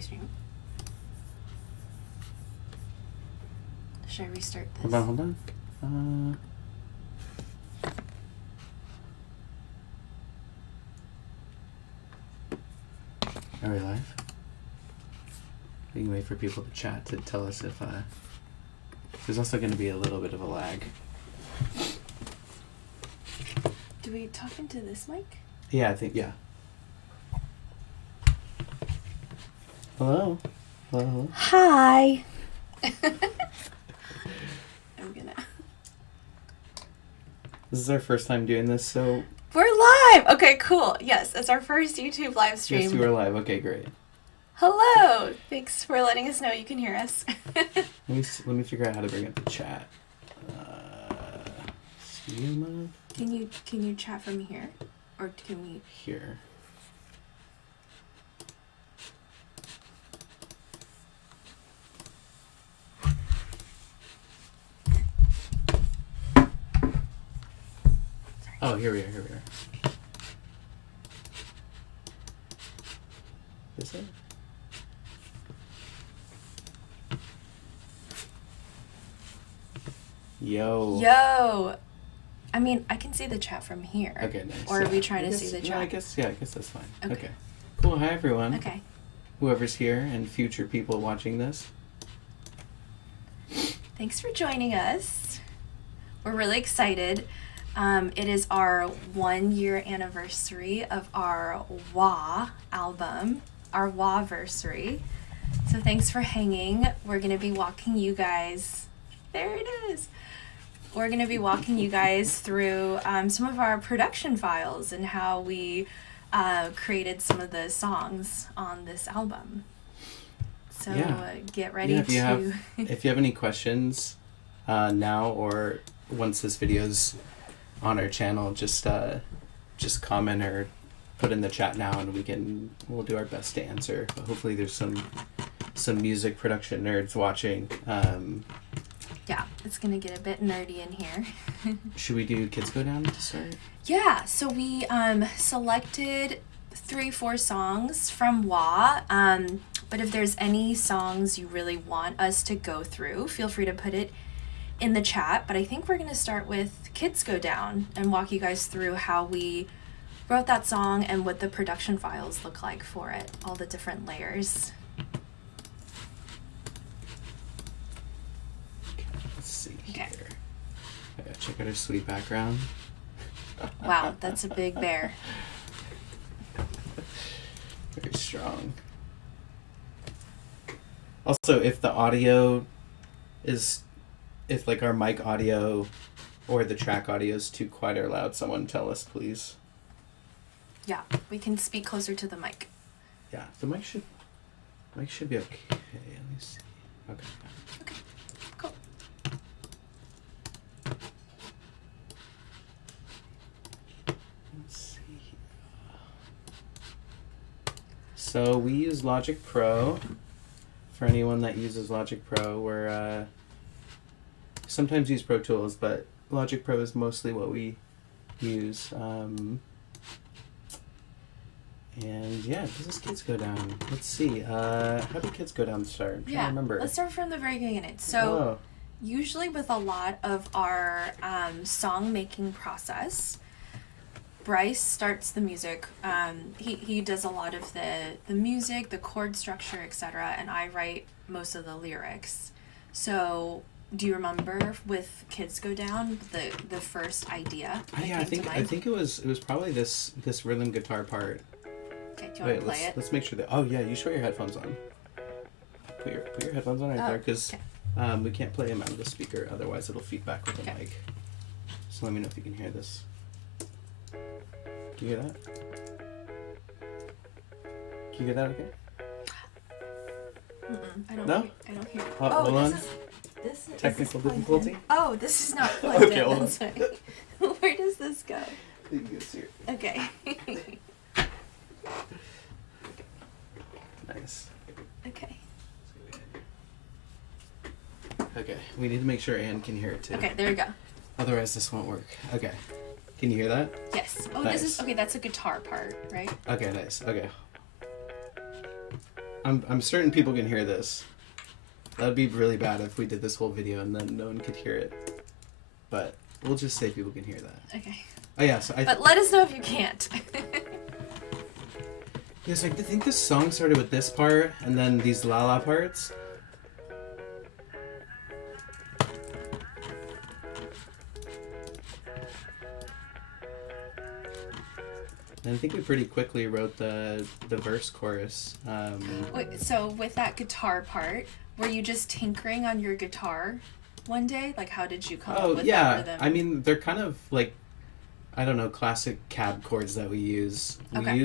restream? Should I restart this? Hold on. Are we live? We can wait for people to chat to tell us if there's also going to be a little bit of a lag. Do we talk into this mic? Yeah, I think, yeah. Hello? Hello? Hi! I'm gonna... This is our first time doing this, so... We're live! Okay, cool. Yes, it's our first YouTube live stream. Yes, you are live. Okay, great. Hello! Thanks for letting us know you can hear us. Let me figure out how to bring up the chat. Studio mode? Can you chat from here? Or can we... Here. Oh, here we are. Is it? Yo! I mean, I can see the chat from here. Okay, nice. Or are we trying to see the chat? I guess that's fine. Okay. Cool, hi everyone. Okay. Whoever's here and future people watching this. Thanks for joining us. We're really excited. It is our 1-year anniversary of our Wah album, our Wah-versary. So thanks for hanging. We're going to be walking you guys, there it is. We're going to be walking you guys through some of our production files and how we created some of the songs on this album. So get ready if you have any questions now or once this video's on our channel, just comment or put in the chat now and we'll do our best to answer. But hopefully there's some music production nerds watching. Yeah, it's gonna get a bit nerdy in here. Should we do Kids Go Down to start? Yeah, so we selected 3-4 songs from Wah. But if there's any songs you really want us to go through, feel free to put it in the chat. But I think we're gonna start with Kids Go Down and walk you guys through how we wrote that song and what the production files look like for it, all the different layers. Let's see here. I gotta check out her sweet background. Wow, that's a big bear. Very strong. Also, if the audio is, if like our mic audio or the track audio is too quiet or loud, someone tell us, please. Yeah, we can speak closer to the mic. Yeah, the mic should be okay. Let me see. Okay. Okay, cool. Let's see. So we use Logic Pro. For anyone that uses Logic Pro, we're sometimes use Pro Tools, but Logic Pro is mostly what we use. And yeah, does this Kids Go Down? Let's see. How did Kids Go Down start? I'm trying to remember. Let's start from the very beginning. So usually with a lot of our song making process, Bryce starts the music. He does a lot of the music, the chord structure, etc., and I write most of the lyrics. So do you remember with Kids Go Down the first idea? I think it was probably this rhythm guitar part. Okay, do you want to play it? Let's make sure that. Oh yeah, you should put your headphones on. Put your headphones on right there, because we can't play them out of the speaker, otherwise it'll feed back with the mic. So let me know if you can hear this. Can you hear that? Can you hear that okay? I don't hear it. Hold on. This is Technical difficulty? Oh, this is not plugged in. Hold on. That's right. Where does this go? You can go here. Okay. Nice. Okay. Okay, we need to make sure Anne can hear it too. Okay, there we go. Otherwise this won't work. Okay. Can you hear that? Yes. Oh, nice. This is okay. That's a guitar part, right? Okay, nice. Okay. I'm certain people can hear this. That'd be really bad if we did this whole video and then no one could hear it. But we'll just say people can hear that. Okay. Oh yeah, so But let us know if you can't. yes, I think this song started with this part and then these la-la parts. And I think we pretty quickly wrote the verse chorus. Wait, so with that guitar part, were you just tinkering on your guitar one day? Like, how did you come up with that rhythm? I mean, they're kind of like, I don't know, classic cab chords that we use. Okay. We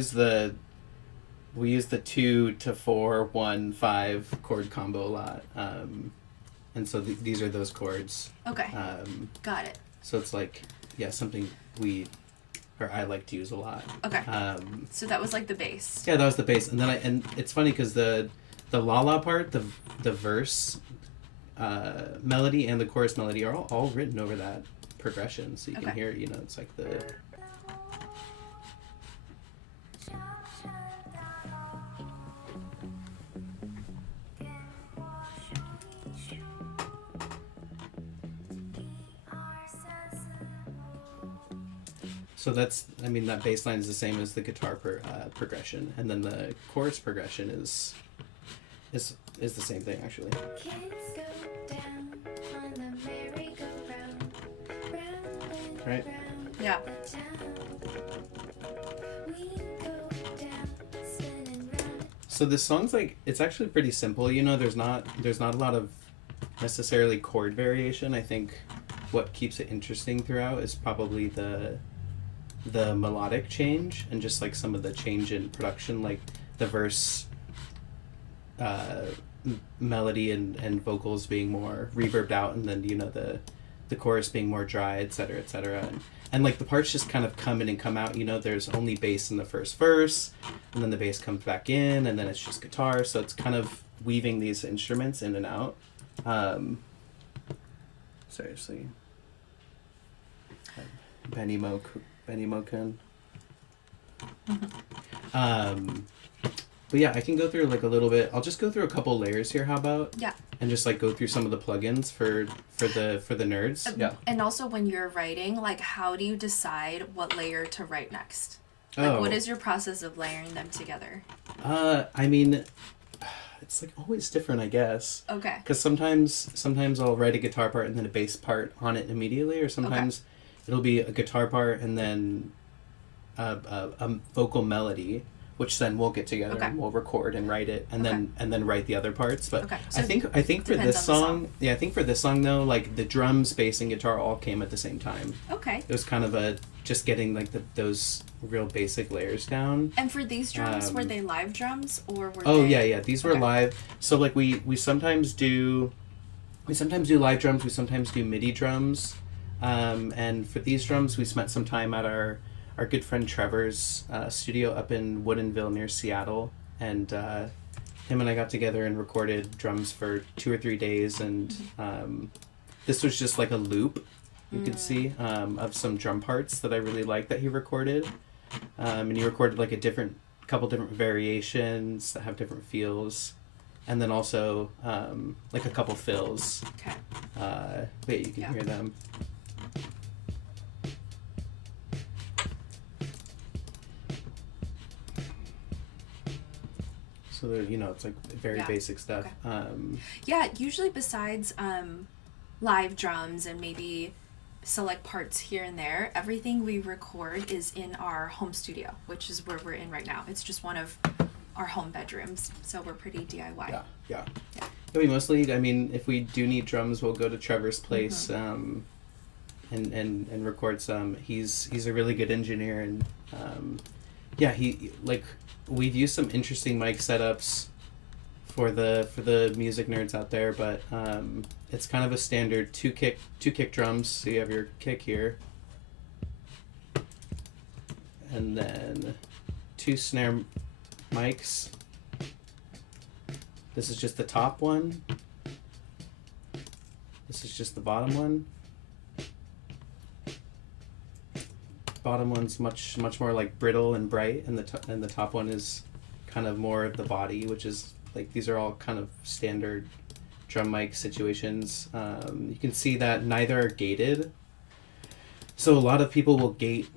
use the 2 to 4 1 5 chord combo a lot, and so these are those chords. Okay. Got it. So it's like, yeah, something I like to use a lot. Okay. So that was like the bass. Yeah, that was the bass, and then and it's funny because the la la part, the verse melody and the chorus melody are all written over that progression, so you can hear, you know, it's like the. So that's, I mean, that bass line is the same as the guitar progression, and then the chorus progression is the same thing actually. Kids go down on the merry-go-round, round and Right. round Yeah. the town. We go down, spinning round. So this song's like, it's actually pretty simple. You know, there's not a lot of necessarily chord variation. I think what keeps it interesting throughout is probably the melodic change and just like some of the change in production, like the verse melody and vocals being more reverbed out, and then, you know, the chorus being more dry, etc., etc. And like the parts just kind of come in and come out. You know, there's only bass in the first verse, and then the bass comes back in, and then it's just guitar. So it's kind of weaving these instruments in and out. Seriously, Benny Mo-kun. But yeah, I can go through like a little bit. I'll just go through a couple layers here. How about? Yeah. And just like go through some of the plugins for the nerds. Yeah. And also when you're writing, like, how do you decide what layer to write next? Like, what is your process of layering them together? I mean, it's like always different, I guess. Okay. Because sometimes I'll write a guitar part and then a bass part on it immediately, or sometimes it'll be a guitar part and then a vocal melody, which then we'll get together and we'll record and write it, and then write the other parts. But So I think for this song, I think for this song though, like the drums, bass, and guitar all came at the same time. Okay. It was kind of just getting like those real basic layers down. And for these drums, were they live drums or were Oh they... yeah, these were live. So like we sometimes do live drums, we sometimes do MIDI drums. And for these drums, we spent some time at our good friend Trevor's studio up in Woodinville near Seattle, and him and I got together and recorded drums for 2 or 3 days, and this was just like a loop you could see of some drum parts that I really liked that he recorded, and he recorded like couple different variations that have different feels, and then also like a couple fills. Okay. Wait, you can hear them. So you know, it's like very basic stuff. Okay. Yeah, usually besides live drums and maybe select parts here and there, everything we record is in our home studio, which is where we're in right now. It's just one of our home bedrooms, so we're pretty DIY. Yeah, we mostly, I mean, if we do need drums, we'll go to Trevor's place and record some. He's a really good engineer, and he we've used some interesting mic setups for the music nerds out there, but it's kind of a standard two kick drums. So you have your kick here, and then 2 snare mics. This is just the top one. This is just the bottom one. Bottom one's much more like brittle and bright, and the top one is kind of more of the body, which is Like these are all kind of standard drum mic situations. You can see that neither are gated. So a lot of people will gate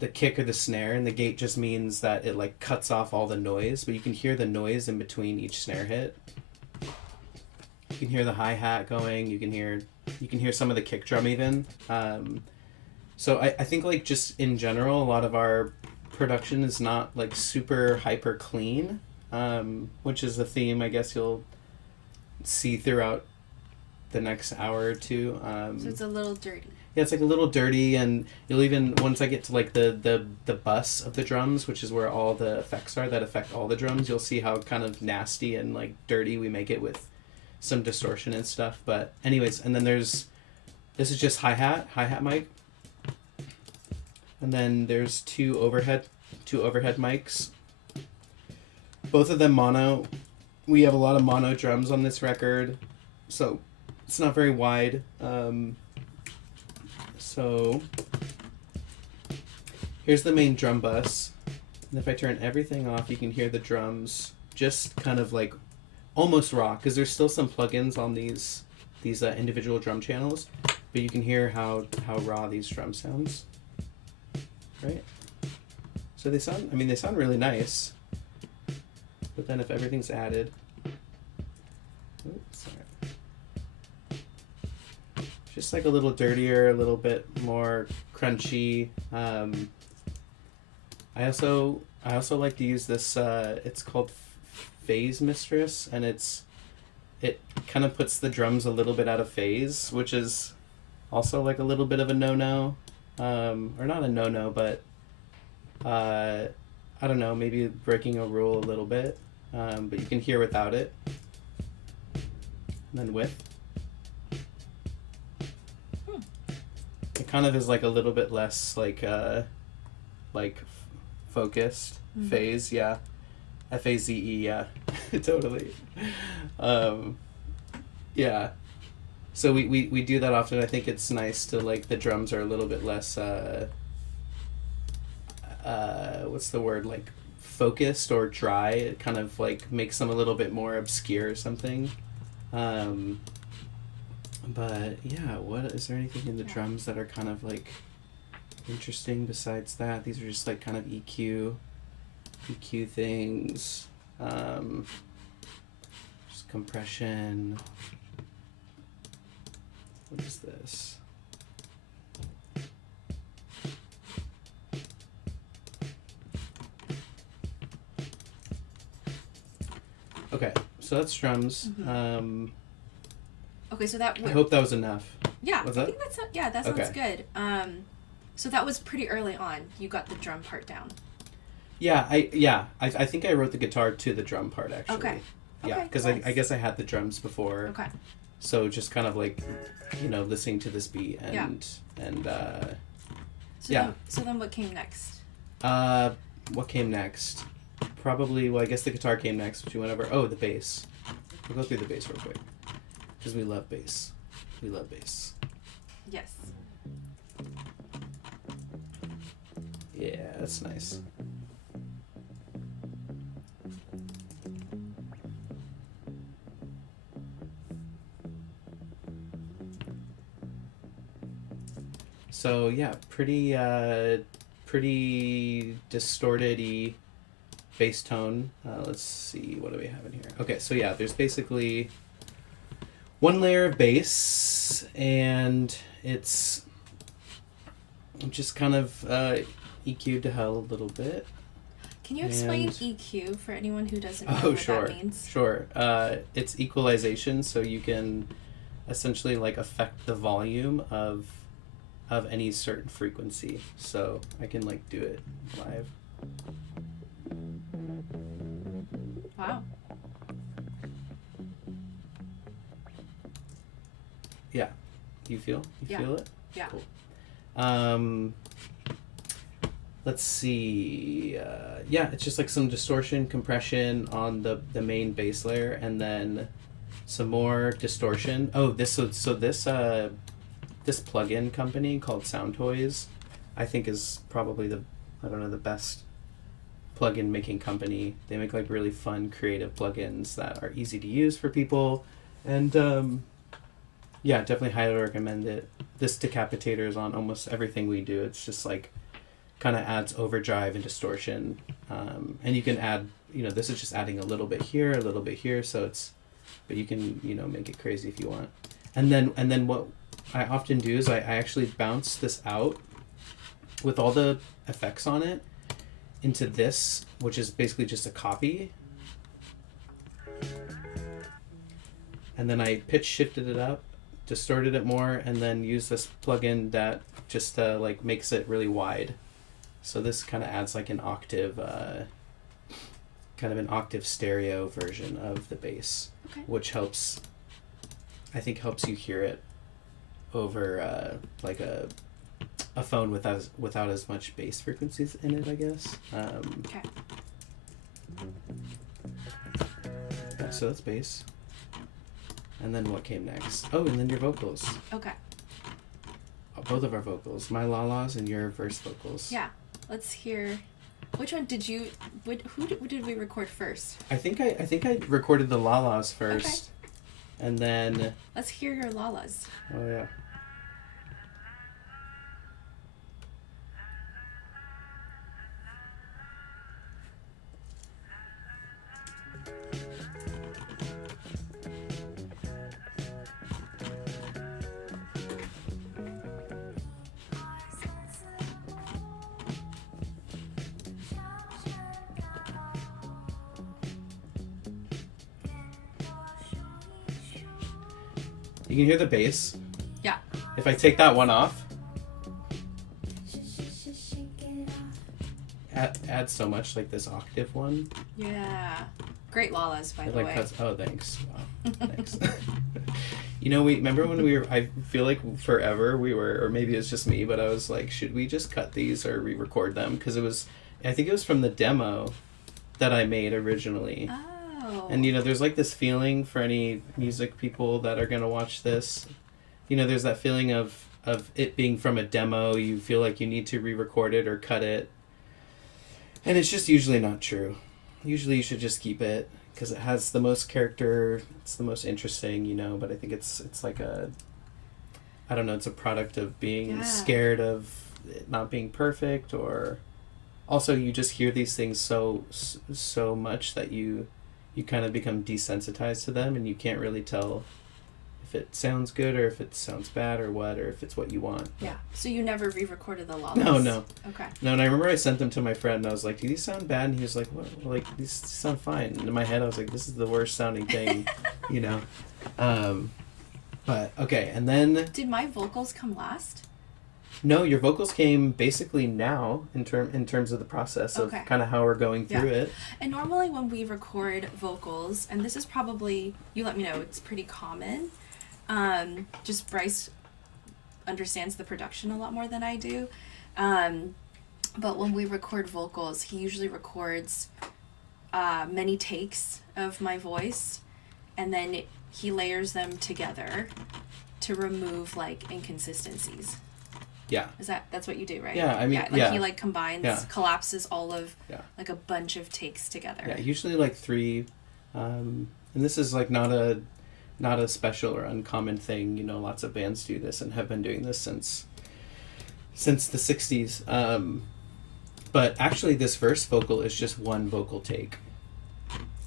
the kick or the snare, and the gate just means that it like cuts off all the noise, but you can hear the noise in between each snare hit. You can hear the hi-hat going, you can hear some of the kick drum even. So I think like just in general, a lot of our production is not like super hyper clean, which is a theme I guess you'll see throughout the next hour or two. So it's a little dirty. Yeah, it's like a little dirty, and you'll even, once I get to like the bus of the drums, which is where all the effects are that affect all the drums, you'll see how kind of nasty and like dirty we make it with some distortion and stuff. But anyways, and then this is just hi-hat mic. And then there's two overhead mics. Both of them mono. We have a lot of mono drums on this record, so it's not very wide. So here's the main drum bus. And if I turn everything off, you can hear the drums just kind of like almost raw, because there's still some plugins on these individual drum channels, but you can hear how raw these drum sounds. Right? So they sound really nice. But then if everything's added, oops, sorry. Just like a little dirtier, a little bit more crunchy. I also like to use this. It's called Phase Mistress, and it kind of puts the drums a little bit out of phase, which is also like a little bit of a no-no, or not a no-no, but I don't know, maybe breaking a rule a little bit. But you can hear without it, and then with. It kind of is like a little bit less like focused. Mm-hmm. Phase, yeah. FAZE, yeah. Totally. Yeah. So we do that often. I think it's nice to like the drums are a little bit less what's the word, like focused or dry. It kind of like makes them a little bit more obscure or something. But yeah, what is there anything in the drums that are kind of like interesting besides that? These are just like kind of EQ things. Just compression. What is this? Okay, so that's drums. Mm-hmm. Okay, so that I hope that was enough. Yeah, Was I that? think that's that sounds Okay. good. So that was pretty early on. You got the drum part down. Yeah, I think I wrote the guitar to the drum part actually. Okay. Yeah, Okay, because nice. I guess I had the drums before. Okay. So just kind of like, listening to this beat and Yeah. and So yeah. then what came next? What came next? Probably, well, I guess the guitar came next, which we went over. Oh, the bass. We'll go through the bass real quick. Because we love bass. We love bass. Yes. Yeah, that's nice. So yeah, pretty distorted-y bass tone. Let's see, what do we have in here? Okay, so yeah, there's basically one layer of bass, and it's just kind of EQ'd to hell a little bit. Can you explain And- EQ for anyone who doesn't know Oh, what sure, that means? sure. It's equalization, so you can essentially like affect the volume of any certain frequency. So I can like do it live. Wow. Yeah, you feel Yeah. it? Yeah. Cool. Let's see. Yeah, it's just like some distortion, compression on the main bass layer, and then some more distortion. Oh, this plugin company called Sound Toys, I think is probably the best plugin making company. They make like really fun, creative plugins that are easy to use for people, and yeah, definitely highly recommend it. This decapitator is on almost everything we do. It's just like kind of adds overdrive and distortion, and you can add, you know, this is just adding a little bit here, so it's, but you can, you know, make it crazy if you want. And then what I often do is I actually bounce this out with all the effects on it into this, which is basically just a copy. And then I pitch shifted it up, distorted it more, and then use this plugin that just like makes it really wide. So this kind of adds like an octave, kind of an octave stereo version of the bass, Okay. which helps, I think helps you hear it over like a phone without as much bass frequencies in it, I guess. Okay. Yeah, so that's bass. And then what came next? Oh, and then your vocals. Okay. Both of our vocals, my la-las and your verse vocals. Yeah. Let's hear. Which one did you? Who did we record first? I think I recorded the la-las first, and then. Let's hear your lalas. Oh yeah. You can hear the bass. Yeah. If I take that one off, add so much, like this octave one. Yeah. Great lalas, by It the like way. cuts. Oh, thanks. Wow. Thanks. You know, we remember when we were. I feel like forever we were, or maybe it's just me, but I was like, should we just cut these or re-record them? Because it was, I think it was from the demo that I made originally. Oh. And you know, there's like this feeling for any music people that are gonna watch this. You know, there's that feeling of it being from a demo. You feel like you need to re-record it or cut it, and it's just usually not true. Usually, you should just keep it because it has the most character. It's the most interesting, you know. But I think it's like a, I don't know. It's a product of being scared of it not being perfect, or also you just hear these things so much that you kind of become desensitized to them, and you can't really tell if it sounds good or if it sounds bad or what, or if it's what you want. Yeah. So you never re-recorded the lalas? No. Okay. No, and I remember I sent them to my friend, and I was like, do these sound bad? And he was like, what? Like, these sound fine. And in my head, I was like, this is the worst sounding thing, you know? But, okay, and then... Did my vocals come last? No, your vocals came basically now in terms of the process of kind of how we're going through it. And normally when we record vocals, and this is probably, you let me know, it's pretty common. Just Bryce understands the production a lot more than I do. But when we record vocals, he usually records many takes of my voice, and then he layers them together to remove like inconsistencies. Yeah. That's what you do, right? Yeah, I mean, he like combines, collapses all of like a bunch of takes together. Yeah, usually like 3, and this is like not a special or uncommon thing. You know, lots of bands do this and have been doing this since the 60s. But actually, this verse vocal is just one vocal take.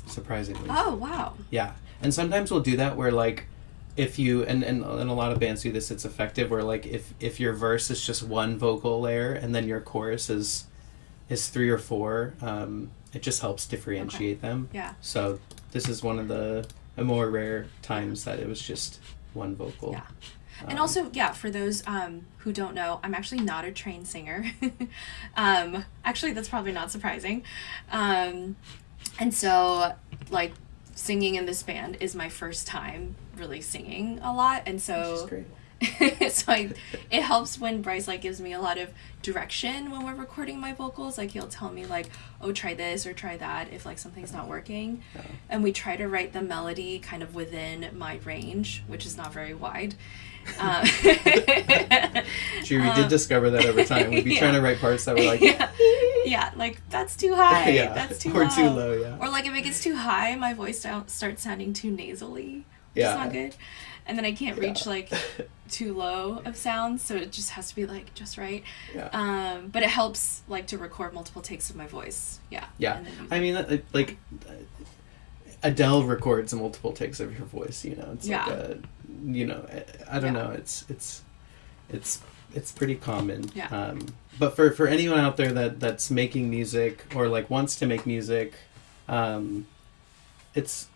Surprisingly. Oh wow. Yeah, and sometimes we'll do that where like, if you and a lot of bands do this, it's effective where like if your verse is just one vocal layer and then your chorus is 3 or 4, it just helps differentiate them. Yeah. So this is one of the more rare times that it was just one vocal. Yeah. And also, for those who don't know, I'm actually not a trained singer. Actually, that's probably not surprising. And so, like, singing in this band is my first time really singing a lot. And so, it helps when Bryce, like, gives me a lot of direction when we're recording my vocals. Like, he'll tell me, like, oh, try this or try that if, like, something's not working. Yeah. And we try to write the melody kind of within my range, which is not very wide. True, we did discover that over time. We'd be trying to write parts that were like Yeah, like that's too high. Yeah, That's too or low. too low, yeah. Or like if it gets too high, my voice starts sounding too nasally. Which Yeah. is not good. And then I can't reach like too low of sounds, so it just has to be like just right. Yeah. But it helps like to record multiple takes of my voice. Yeah. Yeah. And then use I it. mean, like Adele records multiple takes of your voice. You know, it's Yeah. like a, you know, I don't Yeah. know. It's pretty common. Yeah. But for anyone out there that's making music or like wants to make music, it's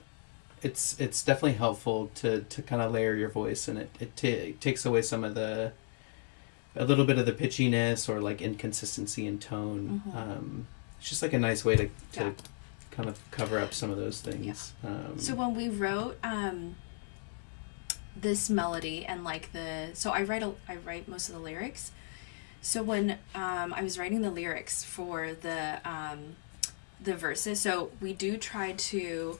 definitely helpful to kind of layer your voice, and it takes away some of a little bit of the pitchiness or like inconsistency in tone. It's just like a nice way to Yeah. kind of cover up some of those things. So when we wrote this melody and like I write most of the lyrics. So when I was writing the lyrics for the verses, so we do try to,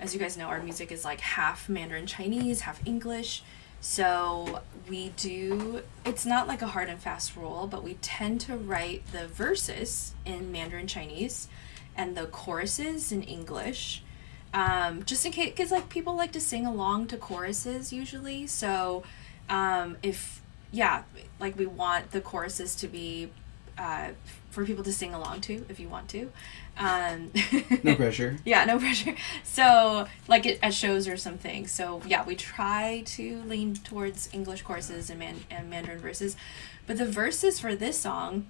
as you guys know, our music is like half Mandarin Chinese, half English. So it's not like a hard and fast rule, but we tend to write the verses in Mandarin Chinese and the choruses in English. Just in case, because like people like to sing along to choruses usually. So like we want the choruses to be for people to sing along to if you want to. No pressure. Yeah, no pressure. So like at shows or something. So yeah, we try to lean towards English choruses and Mandarin verses, but the verses for this song,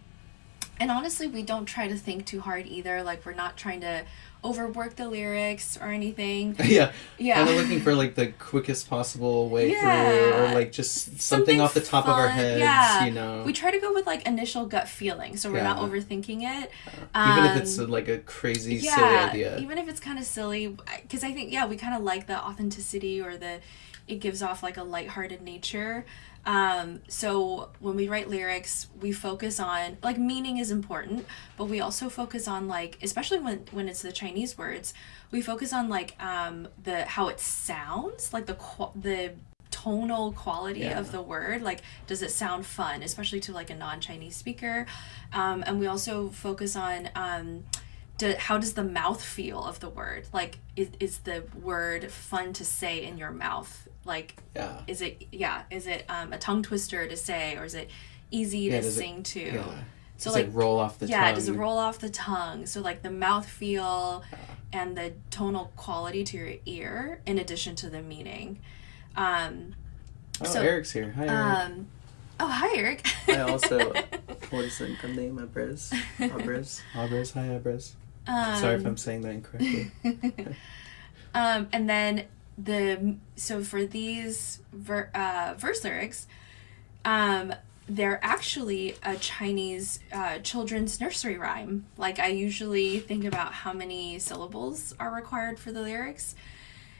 and honestly, we don't try to think too hard either. Like we're not trying to overwork the lyrics or anything. Yeah. Yeah. Kind of looking for like the quickest possible way through, Yeah. or like just something off the top of our fun. heads, Yeah. you know. We try to go with like initial gut feeling, so we're not Yeah. overthinking it. Even if it's like a crazy, silly idea. Even if it's kind of silly, because I think we kind of like the authenticity or it gives off like a lighthearted nature. So when we write lyrics, we focus on like meaning is important, but we also focus on like, especially when it's the Chinese words, we focus on like how it sounds, like the tonal quality Yeah. of the word. Like, does it sound fun, especially to like a non-Chinese speaker? And we also focus on how does the mouth feel of the word? Like, is the word fun to say in your mouth? Like, Yeah. is it a tongue twister to say, or is it easy to sing to? Yeah. So Does like it roll off the tongue? yeah, does it roll off the tongue? So like the mouth feel and the tonal quality to your ear, in addition to the meaning. So Eric's here. Hi, Eric. Oh, hi, Eric. I also Orson Kandeh Abres. Abres. Hi, Abres. Sorry if I'm saying that incorrectly. And then so for these verse lyrics, they're actually a Chinese children's nursery rhyme. Like, I usually think about how many syllables are required for the lyrics.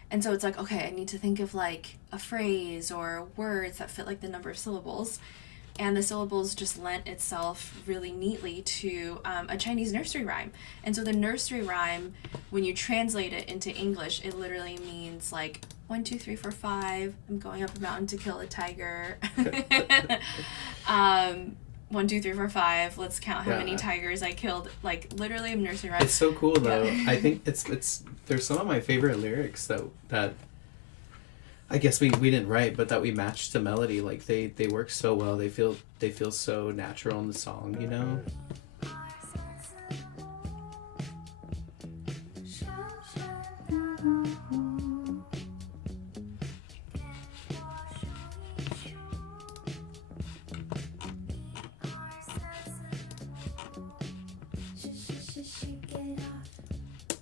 And so it's like, okay, I need to think of like a phrase or words that fit like the number of syllables. And the syllables just lent itself really neatly to a Chinese nursery rhyme. And so the nursery rhyme, when you translate it into English, it literally means like 1, 2, 3, 4, 5. I'm going up a mountain to kill a tiger. 1, 2, 3, 4, 5. Let's count how many tigers I killed. Like, literally a nursery rhyme. It's so cool though. Yeah. I think it's there's some of my favorite lyrics that I guess we didn't write, but that we matched to melody. Like they work so well. They feel so natural in the song, you know.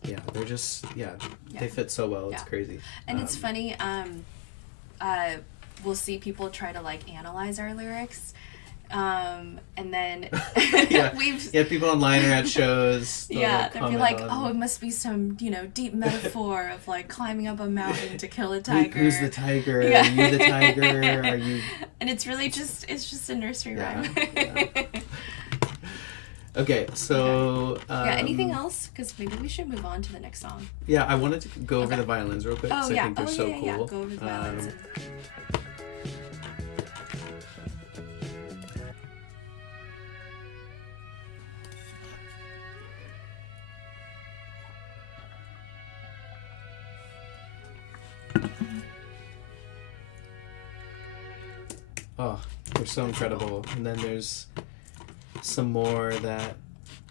Yeah, they're just they fit so well. It's Yeah. crazy. And it's funny, we'll see people try to like analyze our lyrics. And then Yeah. we've People online or at shows. They'll, they'll be comment like, on- oh, it must be some, deep metaphor of like climbing up a mountain to kill a tiger. Who's the tiger? Yeah. Are you the tiger? Are you? And it's really just a nursery Yeah, rhyme. yeah. Okay, so Anything else? Because maybe we should move on to the next song. Yeah, I wanted to go over Okay. the violins real quick. Oh 'cause yeah. I think they're so cool. Yeah. Go over the violins. Oh, they're so incredible. And then there's some more that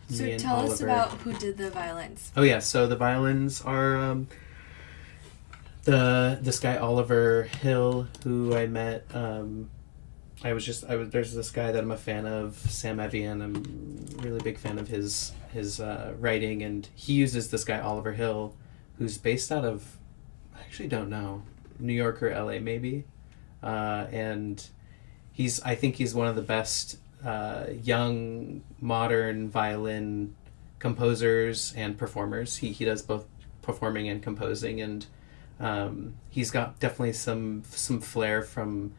So me and tell us Oliver. about who did the violins. Oh yeah, so the violins are this guy Oliver Hill, who I met. There's this guy that I'm a fan of, Sam Evian. I'm a really big fan of his writing, and he uses this guy Oliver Hill, who's based out of, I actually don't know, New York or LA maybe, and I think he's one of the best young modern violin composers and performers. He does both performing and composing, and he's got definitely some flair from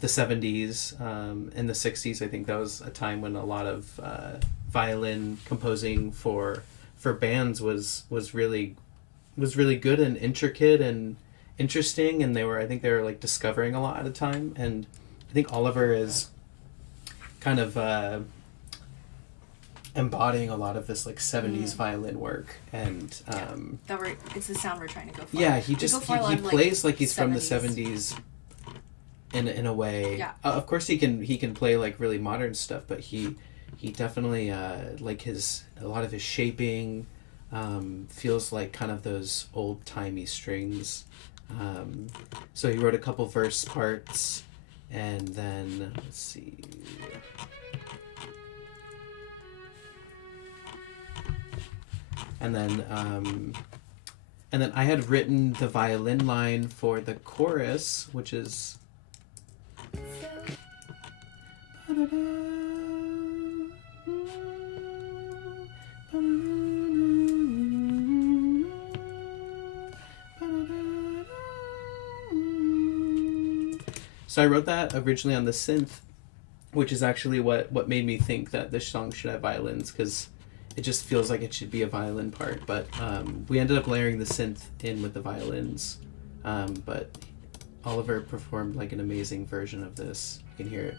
the 70s and the 60s. I think that was a time when a lot of violin composing for bands was really good and intricate and interesting, and I think they were like discovering a lot at a time. And I think Oliver is kind of embodying a lot of this like 70s violin work, and It's the sound we're trying to go for. yeah, he We just go for a lot he of, plays like he's from the 70s. 70s in a way. Yeah. Of course he can play like really modern stuff, but he definitely like a lot of his shaping feels like kind of those old-timey strings. So he wrote a couple verse parts, and then let's see. And then I had written the violin line for the chorus, which is so I wrote that originally on the synth, which is actually what made me think that this song should have violins, because it just feels like it should be a violin part. But we ended up layering the synth in with the violins. But Oliver performed like an amazing version of this. You can hear it.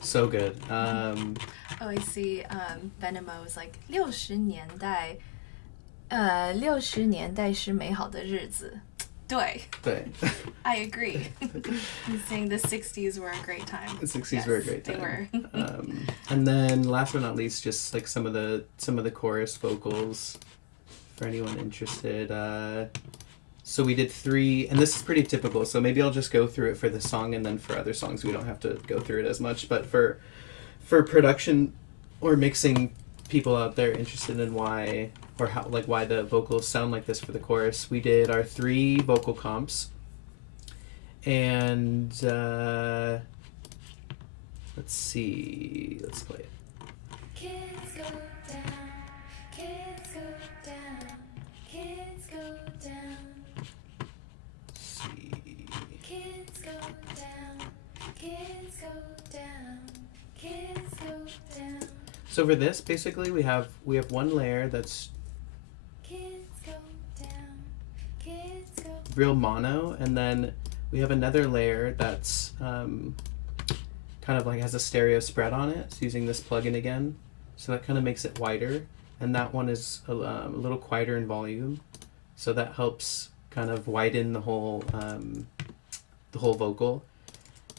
So good. Oh, I see. Venemo is like 60年代，60年代是美好的日子。对对，I agree. He's saying the 60s were a great time. The 60s Yes, were a great they time. were. And then last but not least, just like some of the chorus vocals for anyone interested. So we did 3, and this is pretty typical, so maybe I'll just go through it for this song, and then for other songs we don't have to go through it as much. But for production or mixing people out there interested in why the vocals sound like this for the chorus, we did our 3 vocal comps. And let's see, let's play it. Kids go down, kids go down, kids go down, Let's see. kids go down, kids go down, kids go down, So for this, basically, we have one layer that's kids go down, kids go real mono, and then we have another layer that's kind of like has a stereo spread on it. So using this plugin again, so that kind of makes it wider, and that one is a little quieter in volume, so that helps kind of widen the whole vocal.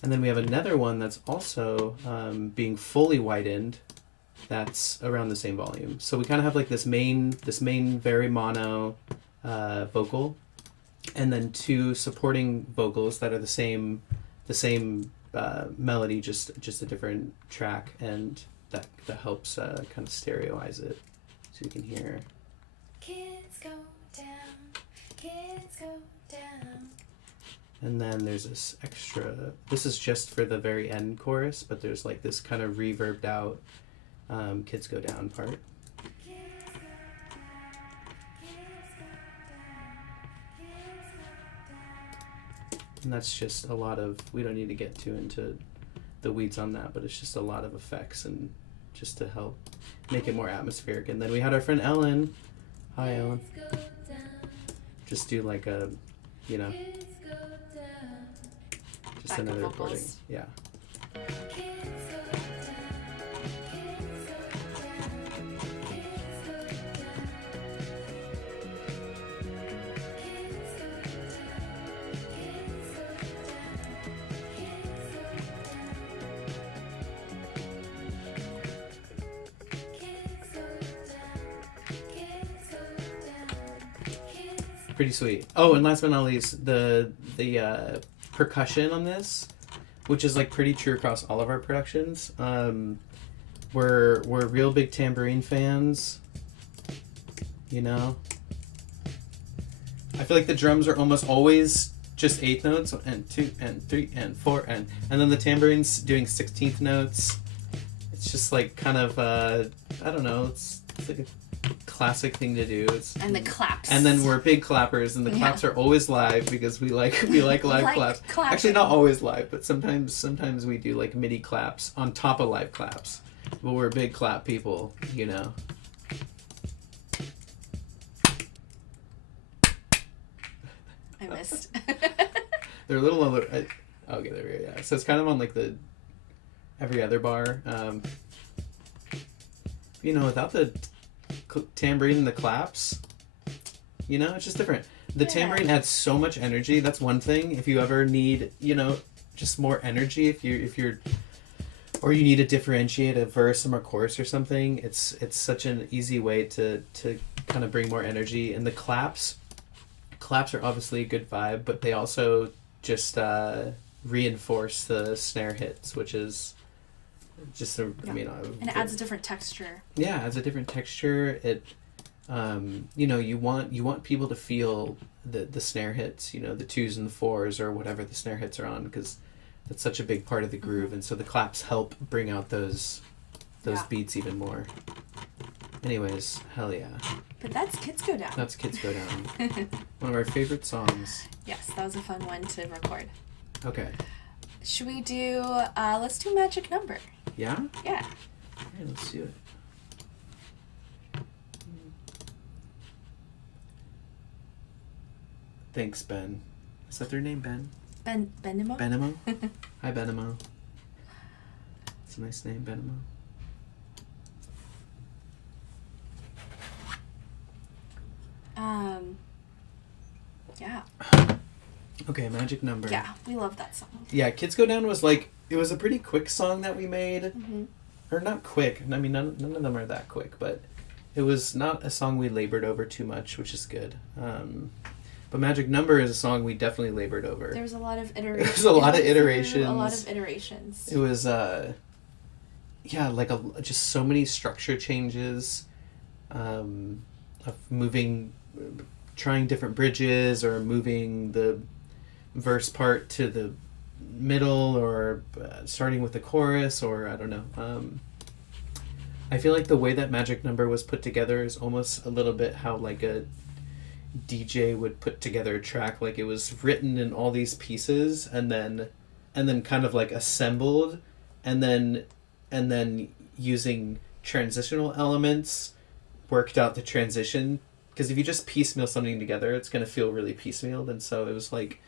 And then we have another one that's also being fully widened, that's around the same volume. So we kind of have like this main very mono vocal, and then 2 supporting vocals that are the same melody, just a different track, and that helps kind of stereoize it, so you can hear. kids go down, kids go down, And then there's this extra. This is just for the very end chorus, but there's like this kind of reverbed out "Kids Go Down" part. kids go down, kids go down, kids go down. And that's just a lot of. We don't need to get too into the weeds on that, but it's just a lot of effects and just to help make it more atmospheric. And then we had our friend Ellen. Hi, Ellen. Kids go down, just do like a, you know, Kids go down. just Backup another vocals. recording. Yeah. Kids go down. Kids go down. Kids go down. Kids go down. Kids go down. Kids go down. Kids go down. Kids Pretty sweet. Oh, and last but not least, the percussion on this, which is like pretty true across all of our productions. We're real big tambourine fans. You know, I feel like the drums are almost always just 8 notes and 2 and 3 and 4 and then the tambourines doing 16th notes. It's just like kind of I don't know. It's like a classic thing to do. It's And the claps. and then we're big clappers, and the Yeah. claps are always live because we like live claps. clapping. Actually, not always live, but sometimes we do like MIDI claps on top of live claps. But we're big clap people, you know. I missed. They're a little okay, there we go. Yeah, so it's kind of on like the every other bar. You know, without the tambourine and the claps, you know, it's just different. The Yeah. tambourine adds so much energy. That's one thing. If you ever need, you know, just more energy, if you're or you need to differentiate a verse or a chorus or something, it's such an easy way to kind of bring more energy. And the claps are obviously a good vibe, but they also just reinforce the snare hits, which is just a, Yeah. I mean, And it adds a different texture. yeah, it adds a different texture. It you know, you want people to feel the snare hits, you know, the 2s and the 4s or whatever the snare hits are on, because that's such a big part of the groove, and so the claps help bring out those Yeah. beats even more. Anyways, hell yeah, But that's Kids Go Down. that's Kids Go Down, one of our favorite songs. Yes, that was a fun one to record. Okay, Should we do, let's do Magic Number. yeah, Yeah. yeah, let's do it. Thanks, Ben. Is that their name, Ben? Benimo? Benimo? Hi, Benimo. It's a nice name, Benimo. Yeah. Okay, Magic Number. Yeah, we love that song. Yeah, Kids Go Down was like, it was a pretty quick song that we made. Mm-hmm. Or not quick. I mean, none of them are that quick, but it was not a song we labored over too much, which is good. But Magic Number is a song we definitely labored over. There was a lot of iterations. There's a lot of A lot iterations. of iterations. It was, yeah, like just so many structure changes, of moving, trying different bridges, or moving the verse part to the middle, or starting with the chorus, or I don't know. I feel like the way that Magic Number was put together is almost a little bit how like a DJ would put together a track. Like it was written in all these pieces and then kind of like assembled, and then using transitional elements worked out the transition. Because if you just piecemeal something together, it's going to feel really piecemealed. And so it was like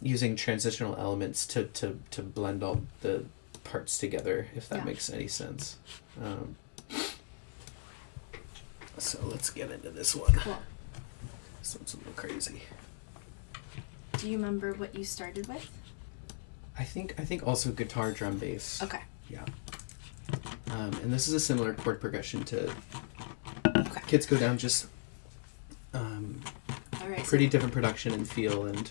using transitional elements to blend all the parts together, if that Yeah. makes any sense. So let's get into this one. Cool. This one's a little crazy. Do you remember what you started with? I think also guitar, drum, bass. Okay. And this is a similar chord progression to Okay. Kids Go Down, just All right. pretty different production and feel, and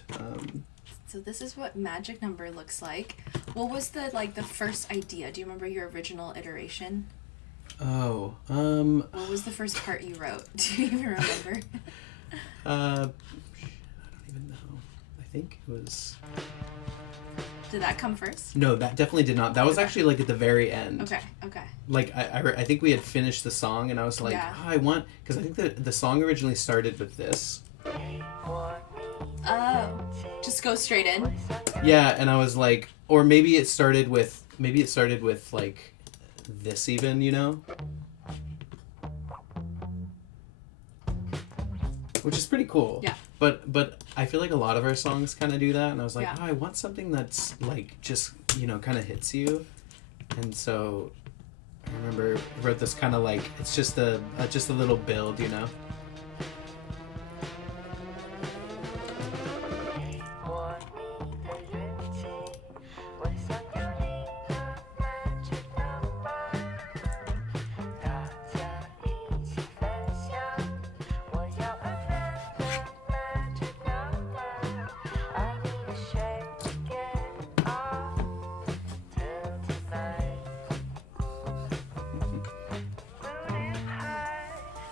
So this is what Magic Number looks like. What was the first idea? Do you remember your original iteration? What was the first part you wrote? Do you even remember? I don't even know. I think it was. Did that come first? No, that definitely did not. That was Okay. actually like at the very end. Okay. Like I think we had finished the song, and I was like, Yeah. oh, I want, because I think the song originally started with this. Oh, just go straight in. Yeah, and I was like, or maybe it started with like this even, you know? Which is pretty cool. Yeah. But I feel like a lot of our songs kind of do that, and I was like, Yeah. oh, I want something that's like just kind of hits you, and so I remember I wrote this kind of like it's just a little build, you know. 我你的日记，我想有你的 magic number， 大家一起分享。我要200的 magic number， I need to shake it off till tonight. Mood is high,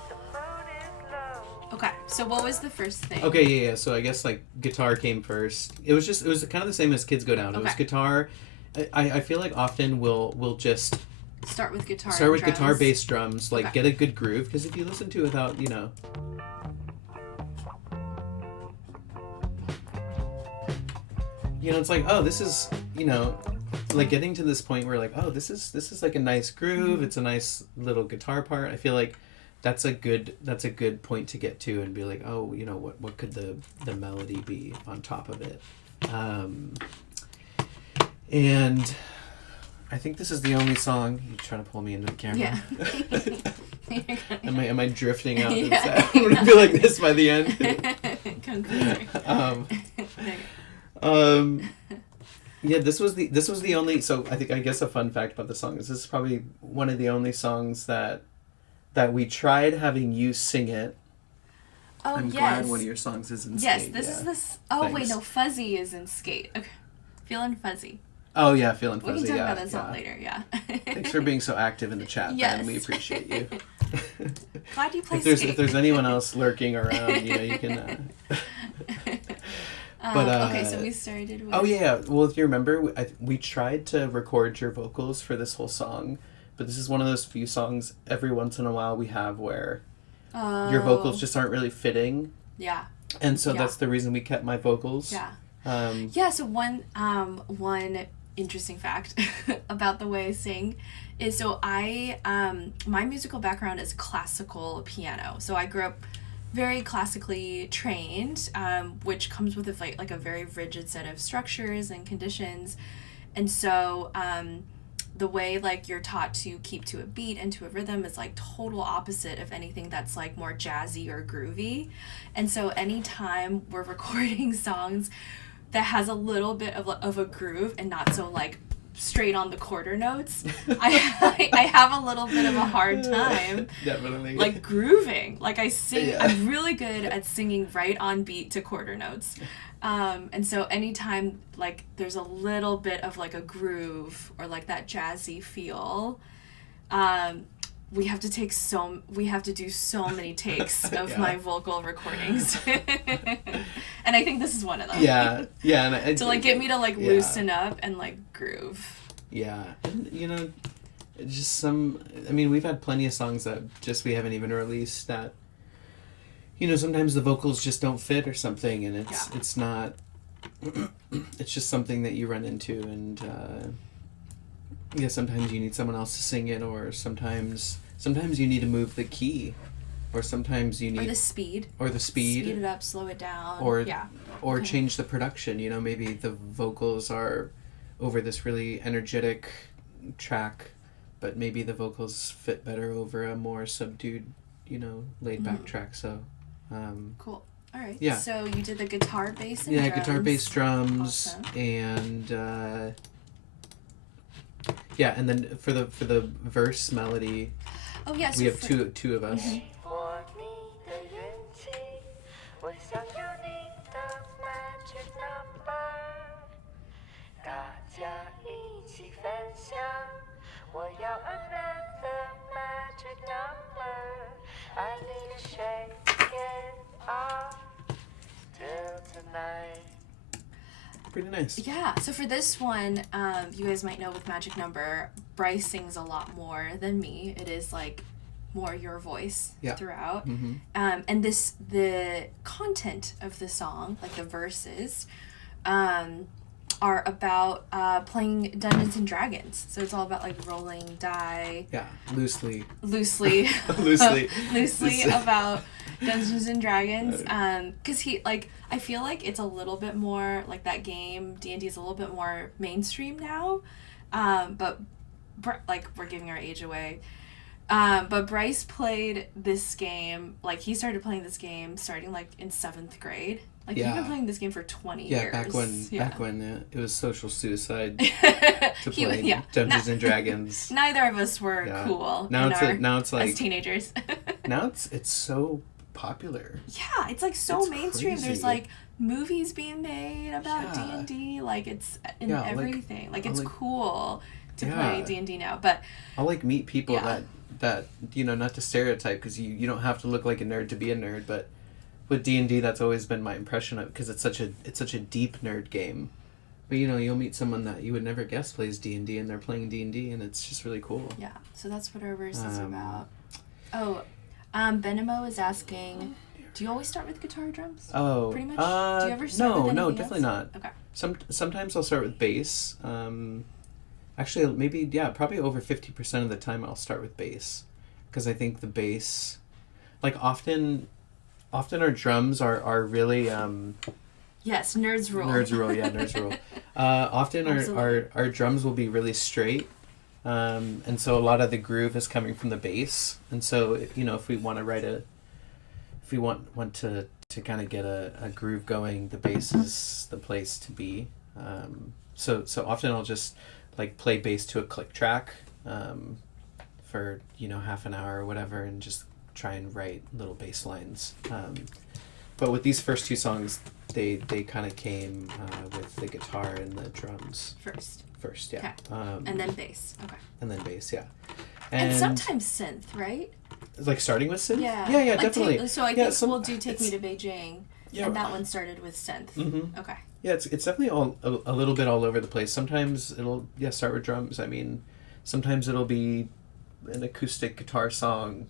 the mood is low. Okay, so what was the first thing? Okay, yeah. So I guess like guitar came first. It was kind of the same as Kids Go Down. It was Okay. guitar. I feel like often we'll just Start with guitar. start and with guitar, drums. bass, drums, like Okay. get a good groove. Because if you listen to it without, it's like, oh, this is, like getting to this point where like, oh, this is like a nice groove. Mm-hmm. It's a nice little guitar part. I feel like that's a good point to get to and be like, oh, what could the melody be on top of it. And I think this is the only song. You trying to pull me into the camera? Yeah. Am I drifting out? Yeah. I'm gonna be like this by the end. Come closer. Yeah, this was the only. So I guess a fun fact about the song is this is probably one of the only songs that we tried having you sing it. Oh, I'm yes. glad one of your songs is in Yes, Skate, this yeah. is this. Oh, wait, Thanks. no, Fuzzy is in Skate. Okay. Feeling Fuzzy. Oh yeah, feeling We fuzzy. can talk Yeah, about that song yeah. later, yeah. Thanks for being so active in the chat, Yes. Ben. We appreciate you. Glad you play If there's anyone else lurking around, you can. Okay, so we started with... Oh yeah. Well, if you remember, we tried to record your vocals for this whole song, but this is one of those few songs every once in a while we have where your vocals just aren't really fitting, Yeah, and so Yeah. that's the reason we kept my vocals. yeah. Yeah, so one interesting fact about the way I sing is so my musical background is classical piano. So I grew up very classically trained, which comes with a very rigid set of structures and conditions. And so the way you're taught to keep to a beat and to a rhythm is total opposite of anything that's more jazzy or groovy. And so anytime we're recording songs that has a little bit of a groove and not so straight on the quarter notes, I have a little bit of a hard time Definitely. grooving. I sing, Yeah. I'm really good at singing right on beat to quarter notes. And so anytime there's a little bit of a groove or that jazzy feel, we have to do so many takes of Yeah. my vocal recordings. And I think this is one of them. Yeah, and To get me to yeah. loosen up and groove. Yeah, and just some. I mean, we've had plenty of songs that we haven't even released that. Sometimes the vocals just don't fit or something, and it's not. It's just something that you run into, and sometimes you need someone else to sing it, or sometimes you need to move the key, or sometimes you need Or the speed. speed, Speed it up, slow it down. or yeah. or Okay. change the production. Maybe the vocals are over this really energetic track, but maybe the vocals fit better over a more subdued, laid back track. So, Cool. All right. Yeah. So you did the guitar, bass, and yeah, drums. guitar, bass, drums, Awesome. and and then for the verse melody, Oh yeah. So we have for- two of us. Mhm. 我你的运气，我想有你的 magic number， 大家一起分享。我要200 magic number， I need to shake it off till tonight. Pretty nice. Yeah. So for this one, you guys might know with Magic Number, Bryce sings a lot more than me. It is more your voice Yeah. throughout. Mm-hmm. And the content of the song, the verses, are about playing Dungeons and Dragons. So it's all about rolling die, Yeah, loosely. loosely Loosely. loosely about Dungeons and Dragons. Because he like I feel like it's a little bit more like that game D&D is a little bit more mainstream now, but like we're giving our age away. But Bryce played this game like he started playing this game starting like in 7th grade. Like you've been Yeah. playing this game for 20 Yeah, years. back when it was social suicide to He- play yeah. Dungeons and Dragons. Neither of us were Yeah. cool Now in it's our, now it's as like teenagers. now it's so popular. Yeah, it's like so It's mainstream. There's crazy. like movies being made about Yeah. D&D. Like it's in Yeah, like- everything. Like it's like- cool to Yeah. play D&D now. But I'll like meet people Yeah. that you know, not to stereotype because you don't have to look like a nerd to be a nerd, but with D&D that's always been my impression of because it's such a deep nerd game. But you know, you'll meet someone that you would never guess plays D&D and they're playing D&D and it's just really cool. yeah, so that's what our verse is Um, about. Oh, Benimo is asking, do you always start with guitar or drums? Oh, Pretty much? Do you ever start no, with no, anything definitely else? not. Okay. Sometimes I'll start with bass. Actually, maybe probably over 50% of the time I'll start with bass, because I think the bass, like often our drums are really Yes, nerds rule. nerds rule. Yeah, nerds rule. Often Absolutely. our drums will be really straight. And so a lot of the groove is coming from the bass, and so you know if we want to kind of get a groove going, the bass is the place to be. So often I'll just like play bass to a click track for half an hour or whatever, and just try and write little bass lines. But with these first two songs, they kind of came with the guitar and the drums First, yeah. Okay. And then bass. Okay. And then bass, yeah. And sometimes synth, right? Like starting with synth? Yeah. Yeah, Like definitely. so I Yeah, think some- we'll do Take Me it's- to Beijing, Yeah. and that one started with synth. Mm-hmm. Okay. Yeah, it's definitely a little bit all over the place. Sometimes it'll start with drums. I mean, sometimes it'll be an acoustic guitar song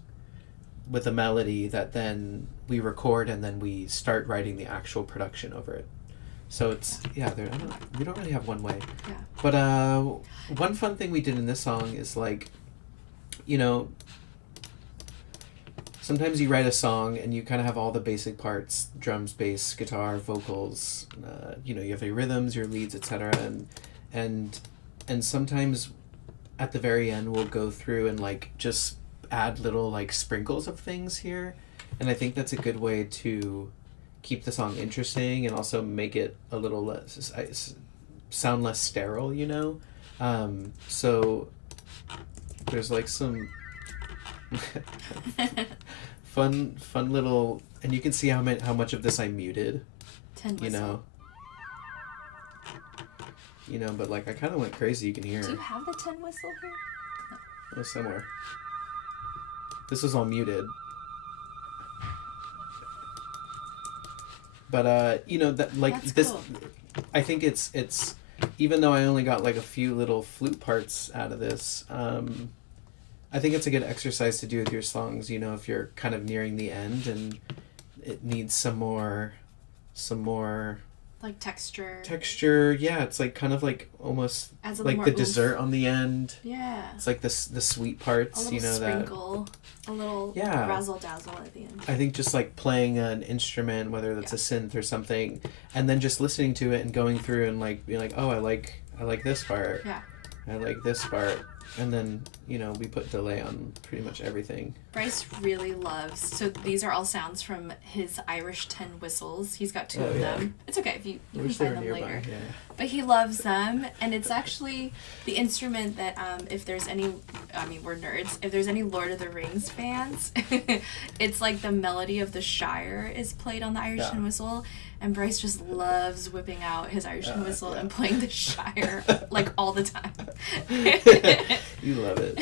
with a melody that then we record and then we start writing the actual production over it. So it's we don't really have one way. Yeah. But one fun thing we did in this song is like, sometimes you write a song and you kind of have all the basic parts: drums, bass, guitar, vocals. You have your rhythms, your leads, etc. And sometimes at the very end we'll go through and like just add little like sprinkles of things here, and I think that's a good way to keep the song interesting and also make it a little less sound less sterile. So there's like some fun little, and you can see how much of this I muted. Tin whistle. But like I kind of went crazy. You can hear Do you have the tin whistle here? somewhere. This was all muted. But that like That's this, cool. I think it's even though I only got like a few little flute parts out of this, I think it's a good exercise to do with your songs. If you're kind of nearing the end and it needs some more Like texture. yeah, it's like kind of like almost Adds a like little the more oomph. dessert on the end. Yeah. It's like the sweet A parts, little that sprinkle. A little Yeah. razzle dazzle at the end. I think just like playing an instrument, whether that's a synth or something, and then just listening to it and going through and like being like, oh, I like this part. Yeah. I like this part. And then, we put delay on pretty much everything. Bryce really loves. So these are all sounds from his Irish tin whistles. He's got two Oh, of yeah. them. It's okay if you I can wish they find were them nearby. later. Yeah. But he loves them, and it's actually the instrument that if there's any, we're nerds. If there's any Lord of the Rings fans, it's like the melody of the Shire is played on the Irish Yeah. tin whistle, and Bryce just loves whipping out his Irish tin whistle yeah. and playing the Shire like all the time. You love it.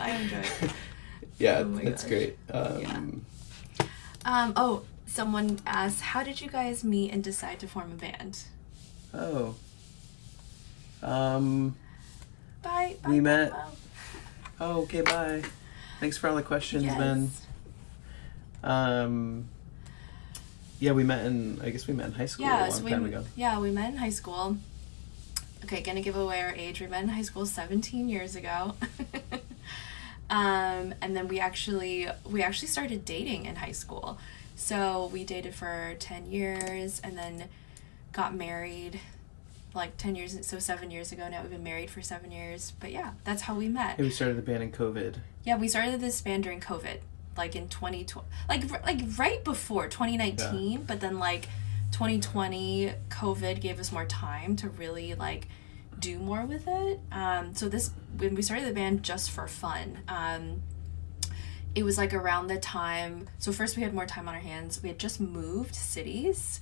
I enjoy it. Yeah, Oh my it's gosh. great. Oh, someone asked, how did you guys meet and decide to form a band? Oh. Bye. We bye, met- bye. Oh, okay, bye. Thanks for all the questions, Yes. Ben. Yeah, we met in high school a long time ago. Yeah, we met in high school. Okay, gonna give away our age. We met in high school 17 years ago. And then we actually started dating in high school. So we dated for 10 years and then got married like 10 years, so 7 years ago now. We've been married for 7 years. But yeah, that's how we met. We started the band in COVID. Yeah, we started this band during COVID, like in 2020, like right before 2019, Yeah. but then like 2020, COVID gave us more time to really like do more with it. So when we started the band just for fun, it was like around the time, so first we had more time on our hands. We had just moved cities.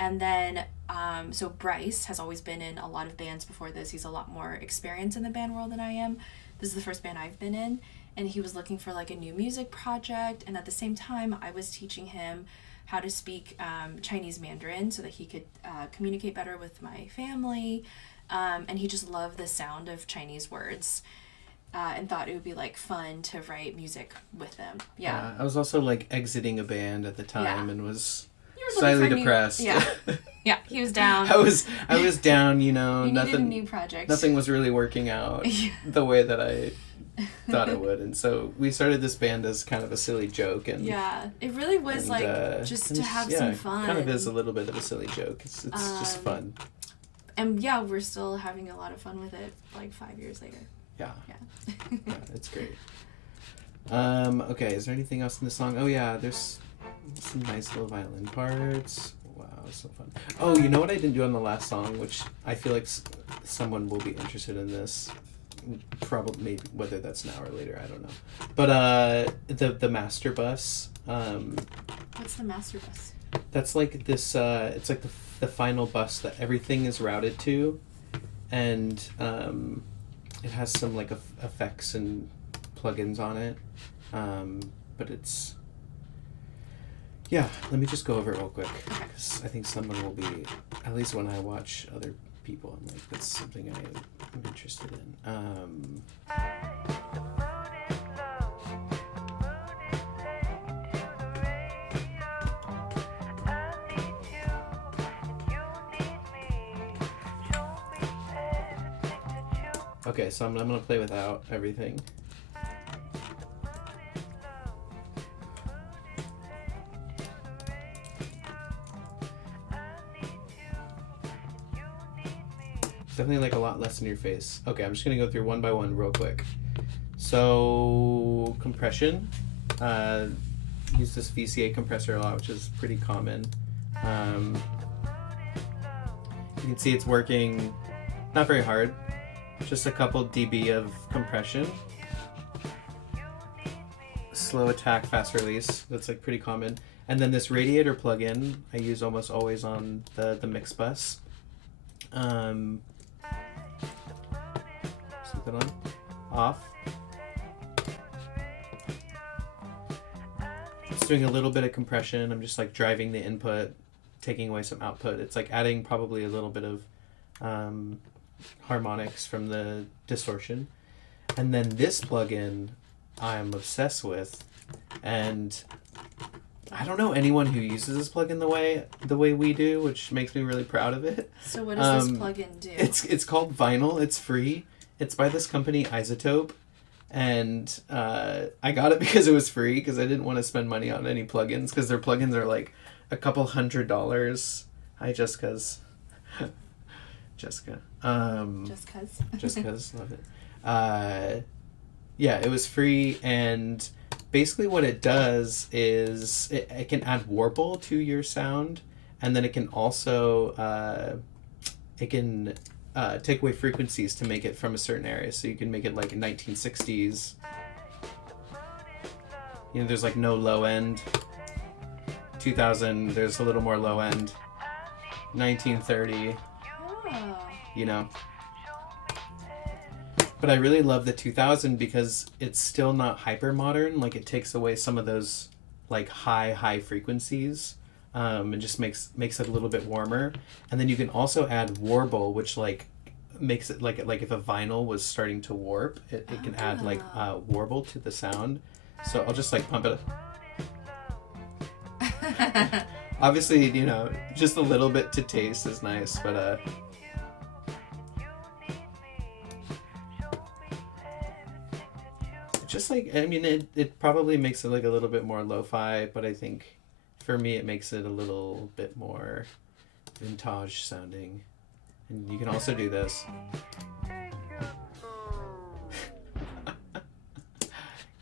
And then, so Bryce has always been in a lot of bands before this. He's a lot more experienced in the band world than I am. This is the first band I've been in. And he was looking for like a new music project. And at the same time, I was teaching him how to speak Chinese Mandarin so that he could communicate better with my family. And he just loved the sound of Chinese words. And thought it would be like fun to write music with them. Yeah. I was also like exiting a band at the time Yeah. and was You were looking slightly for a new- depressed. Yeah. Yeah, he was down. I was down, you know, You needed a nothing new project. nothing was really working out Yeah. the way that I thought it would. And so we started this band as kind of a silly joke, and Yeah, it really was and, like just to have some fun. Kind of is a little bit of a silly joke. It's just fun. And yeah, we're still having a lot of fun with it like 5 years later. Yeah. Yeah. Yeah, it's great. Okay, is there anything else in the song? Oh yeah, there's some nice little violin parts. Wow, it's so fun. Oh, you know what I didn't do on the last song, which I feel like someone will be interested in this. Probably, maybe, whether that's now or later, I don't know. But the master bus. What's the master bus? That's like this. It's like the final bus that everything is routed to, and it has some like effects and plugins on it. But it's. Yeah, let me just go over it real quick, because I think someone will be, at least when I watch other people, I'm like, that's something I'm interested in. Okay, so I'm gonna play without everything. Definitely like a lot less in your face. Okay, I'm just gonna go through one by one real quick. So compression, use this VCA compressor a lot, which is pretty common. You can see it's working not very hard, just a couple dB of compression. Slow attack, fast release, that's like pretty common. And then this radiator plugin I use almost always on the mix bus. Just put that on, off. It's doing a little bit of compression. I'm just like driving the input, taking away some output. It's like adding probably a little bit of harmonics from the distortion. And then this plugin I'm obsessed with, and I don't know anyone who uses this plugin the way we do, which makes me really proud of it. So what does this plugin do? It's called Vinyl. It's free. It's by this company Isotope, and I got it because it was free, because I didn't want to spend money on any plugins, because their plugins are like a couple $100. Hi, Jessica's. Jessica. Just cause, love it. Yeah, it was free, and basically what it does is it can add warble to your sound, and then it can also take away frequencies to make it from a certain area. So you can make it like 1960s. You know, there's like no low end. 2000, there's a little more low end. 1930, Oh. you know. But I really love the 2000 because it's still not hyper modern. Like, it takes away some of those like high frequencies, and just makes it a little bit warmer. And then you can also add warble, which like makes it like if a vinyl was starting to warp, it can add like warble to the sound. So I'll just like pump it. Obviously, you know, just a little bit to taste is nice, but just like, I mean, it probably makes it like a little bit more lo-fi, but I think for me it makes it a little bit more vintage sounding. And you can also do this.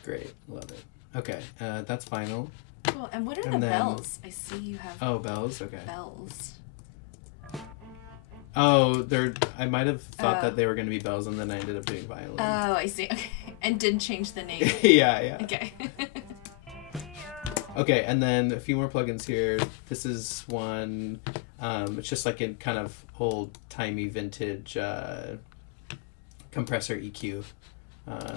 Great, love it. Okay, that's final. Cool. And what are the And then- bells? I see you have Oh, bells. Okay. bells. Oh, I might have thought Oh. that they were going to be bells, and then I ended up doing violin. Oh, I see. Okay. And didn't change the name. Yeah. Okay. Okay, and then a few more plugins here. This is one. It's just like a kind of old timey vintage compressor EQ.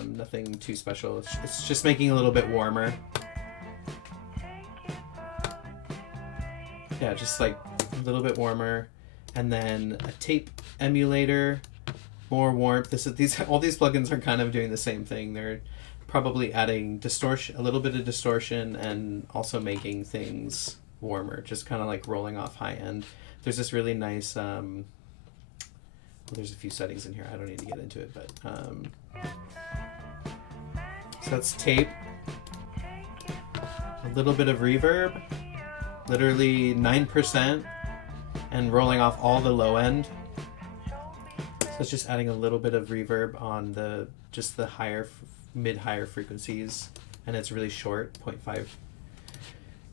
Nothing too special. It's just making it a little bit warmer. Yeah, just like a little bit warmer. And then a tape emulator, more warmth. All these plugins are kind of doing the same thing. They're probably adding distortion, a little bit of distortion, and also making things warmer. Just kind of like rolling off high end. There's this really nice. Well, there's a few settings in here. I don't need to get into it, but so that's tape. A little bit of reverb, literally 9%. And rolling off all the low end. So it's just adding a little bit of reverb on the higher, mid-higher frequencies, and it's really short, 0.5.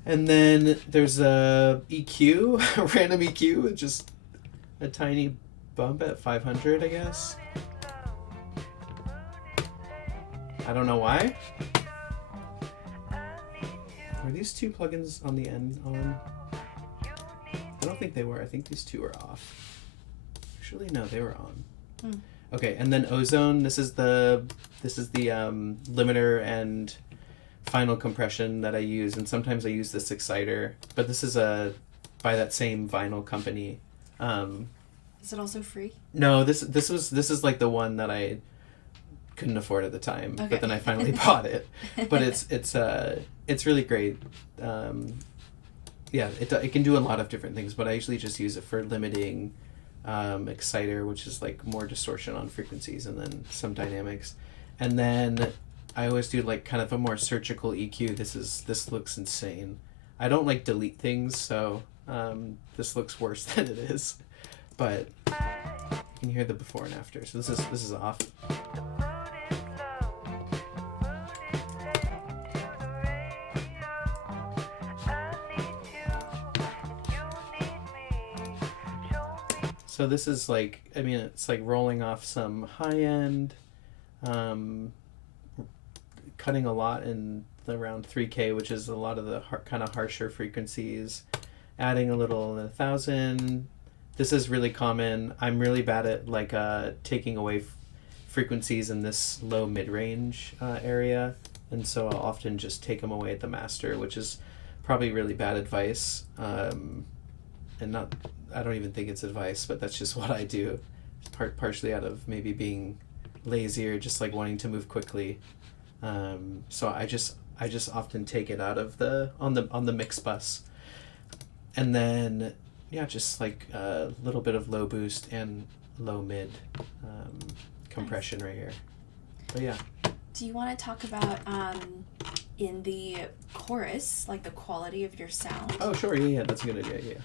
And then there's a EQ, a random EQ, just a tiny bump at 500, I guess. I don't know why. Were these two plugins on the end on? I don't think they were. I think these two are off. Actually, no, they were on. Okay, and then Ozone. This is the limiter and final compression that I use, and sometimes I use this exciter. But this is by that same vinyl company. Is it also free? No, this is like the one that I couldn't afford at the time, Okay. but then I finally bought it. But it's really great. Yeah, it can do a lot of different things, but I usually just use it for limiting exciter, which is like more distortion on frequencies, and then some dynamics. And then I always do like kind of a more surgical EQ. This looks insane. I don't like delete things, so this looks worse than it is. But you can hear the before and after. So this is off. So this is like, I mean, it's like rolling off some high end, cutting a lot in around 3K, which is a lot of the kind of harsher frequencies, adding a little 1,000. This is really common. I'm really bad at like taking away frequencies in this low mid-range area, and so I'll often just take them away at the master, which is probably really bad advice. And not, I don't even think it's advice, but that's just what I do. Partially out of maybe being lazy or just like wanting to move quickly. So I just often take it out of on the mix bus, and then just like a little bit of low boost and low mid compression right here. But yeah. Do you want to talk about in the chorus, like the quality of your sound? Oh sure, yeah, that's a good idea, yeah.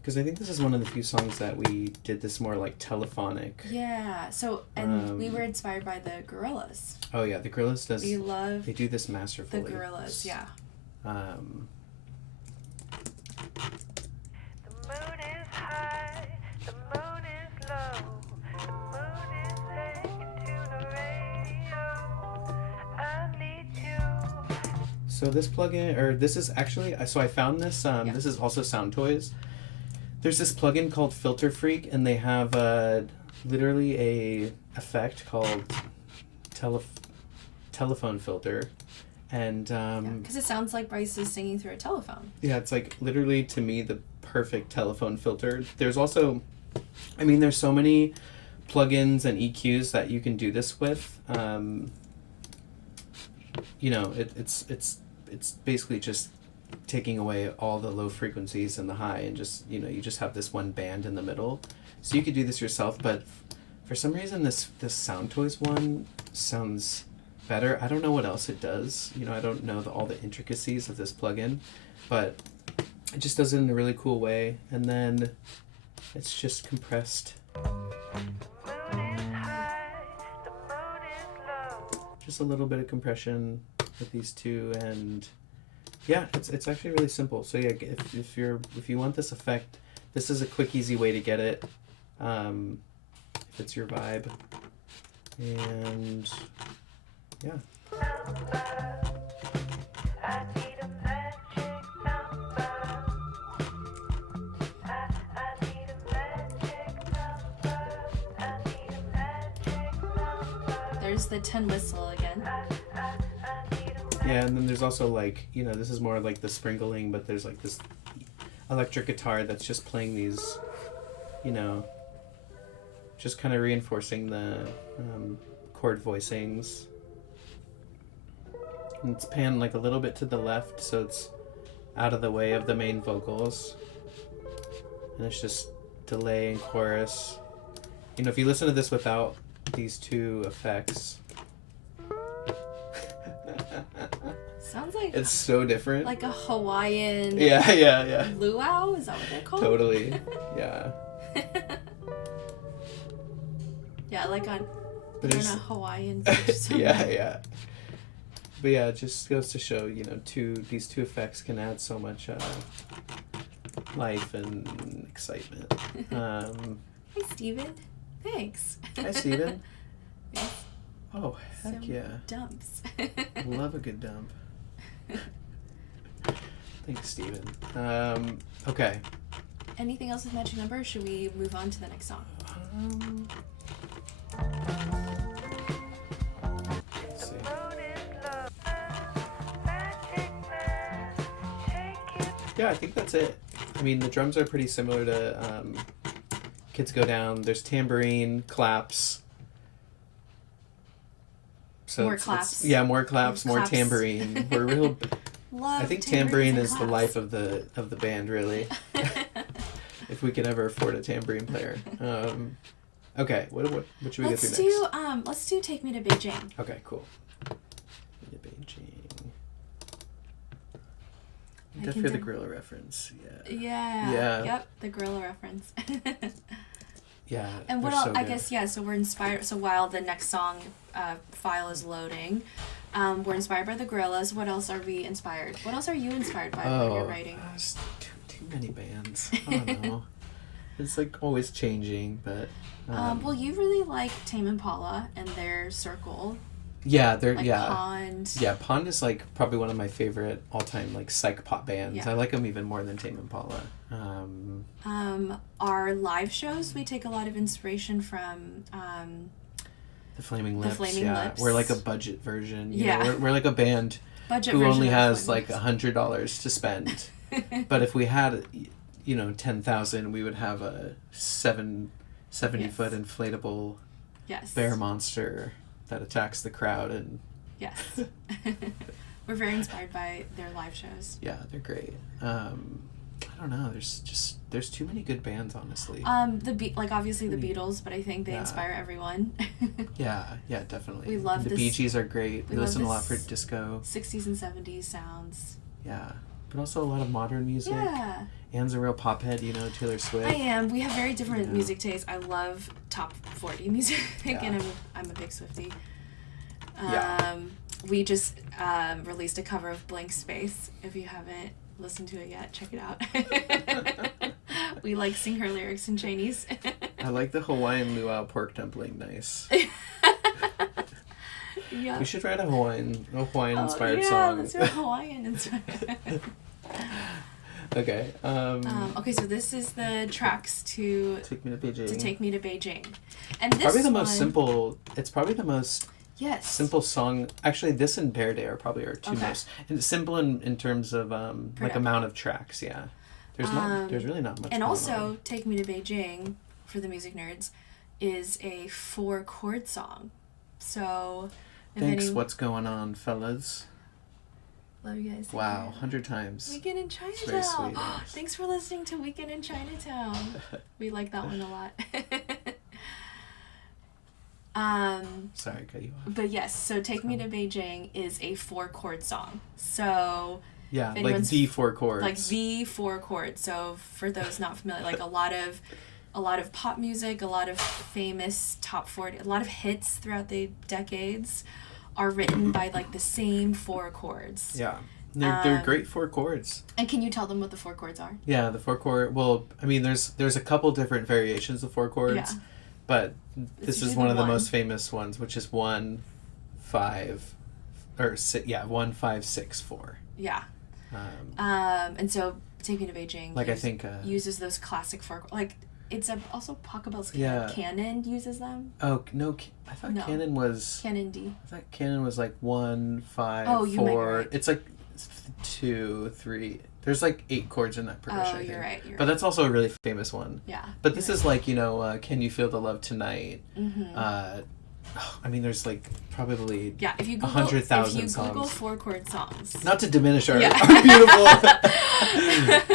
Because I think this is one of the few songs that we did this more like telephonic. Yeah. So, and we were inspired by the Gorillaz. Oh yeah, the Gorillaz does. We love They do this masterfully. the Gorillaz. Yeah. The moon is high, the moon is low, the moon is taken to the radio. I need you. So this plugin, or this is actually, so I found this. This is also Soundtoys. There's this plugin called Filter Freak, and they have literally a effect called telephone filter, and Because it sounds like Bryce is singing through a telephone. yeah, it's like literally to me the perfect telephone filter. There's also, I mean, there's so many plugins and EQs that you can do this with. It's basically just taking away all the low frequencies and the high, and just you just have this one band in the middle. So you could do this yourself, but for some reason this Soundtoys one sounds better. I don't know what else it does. You know, I don't know all the intricacies of this plugin, but it just does it in a really cool way. And then it's just compressed. Just a little bit of compression with these two, and yeah, it's actually really simple. So yeah, if you want this effect, this is a quick, easy way to get it. If it's your vibe, and yeah. There's the tin whistle again. Yeah, and then there's also like, you know, this is more like the sprinkling, but there's like this electric guitar that's just playing these, you know, just kind of reinforcing the chord voicings. And it's panned like a little bit to the left, so it's out of the way of the main vocals. And it's just delay and chorus. You know, if you listen to this without these two effects, Sounds like it's so different. like a Hawaiian Yeah. luau. Is that what they're called? Totally. Yeah. Yeah, like on But you're in it's- a Hawaiian beach somewhere. yeah. But yeah, it just goes to show, you know, these two effects can add so much life and excitement. Hi, Steven. Thanks. Hi, Steven. Yes, Oh, heck some yeah. dumps. Love a good dump. Thanks, Steven. Okay. Anything else with Magic Number, or should we move on to the next song? Let's see. Yeah, I think that's it. I mean, the drums are pretty similar to Kids Go Down. There's tambourine, claps. So More claps. yeah, more claps, more Claps. tambourine. We're real. Love I think tambourines tambourine and is the claps. life of the band, really. If we could ever afford a tambourine player. Okay, what should we go through next? Let's do Take Me to Beijing. Okay, cool. Beijing. I Deaf can hear the do- gorilla reference. Yeah. Yeah. Yeah. Yep, the gorilla reference. Yeah. And what they're else? so I good. guess, yeah, so we're inspired. So while the next song file is loading, we're inspired by the Gorillas. What else are we inspired? What else are you inspired by when you're writing? There's too many bands. I don't know. It's like always changing, but. Well, you really like Tame Impala and their Circle. Yeah, they're Like yeah. Pond. Yeah, Pond is like probably one of my favorite all-time like psych pop bands. Yeah. I like them even more than Tame Impala. Our live shows, we take a lot of inspiration from. The Flaming The Lips. Flaming yeah, Lips. we're like a budget version. You Yeah. know, we're like a band Budget who version only of has Flaming like $100 to spend. But if we had, you know, 10,000, we would have a 70 Yes. foot inflatable Yes. bear monster that attacks the crowd, and Yes. We're very inspired by their live shows. yeah, they're great. I don't know. There's too many good bands, honestly. Like obviously the Really? Beatles, but I think they Yeah. inspire everyone. Yeah, definitely. We love the this- Bee Gees are great. we We love listen a lot for this- disco. 60s and 70s sounds. Yeah, but also a lot of modern music. Yeah, Anne's a real pop head, you know, Taylor Swift. I am. We have very different Yeah. music tastes. I love top 40 music, Yeah. and I'm a big Swiftie. Yeah. We just released a cover of Blank Space. If you haven't listened to it yet, check it out. We like sing her lyrics in Chinese. I like the Hawaiian luau pork dumpling. Nice. Yeah. We should write a Hawaiian inspired yeah, song. let's do a Hawaiian inspired. Okay. Okay, so this is the tracks to Take Me to Beijing. Take Me to Beijing, and this Probably the most one- simple. It's probably the most Yes. simple song. Actually, this and Bear Day are probably our two Okay. most. And it's simple in terms of like Production. amount of tracks. Yeah. There's really not much. And going also, on. Take Me to Beijing, for the music nerds, is a 4-chord song. So, if Thanks. any- What's going on, fellas? Love you guys. Wow, 100 times. Weekend in very Chinatown. sweet, thanks. Thanks for listening to Weekend in Chinatown. We like that one a lot. Sorry, cut you off. But yes, so Take Me to Beijing is a 4-chord song. So Yeah, like anyone's- the 4 chords. like the 4 chords. So for those not familiar, like a lot of pop music, a lot of famous top 40, a lot of hits throughout the decades are written by like the same 4 chords. Yeah, they're Um, great 4 chords. And can you tell them what the 4 chords are? Yeah, the 4 chord. Well, I mean, there's a couple different variations of 4 chords, Yeah. but this is usually one the of the one. most famous ones, which is 1, 5, or 1, 5, 6, 4. Yeah. And so Take Me to Beijing Like I think. uses those classic 4 like it's also Pachelbel's Yeah. Canon uses them. Oh no! I thought No. Canon was. Canon D. I thought Canon was like 1, 5, Oh, you might be 4. right. It's like 2, 3. There's like 8 chords in that progression. Oh, I think. you're right. But that's also a really famous one. Yeah. But this is like, Can You Feel the Love Tonight? Mm-hmm. I mean, there's like probably, Yeah, if you Google 100,000 Google songs. 4-chord songs. not to diminish our, Yeah.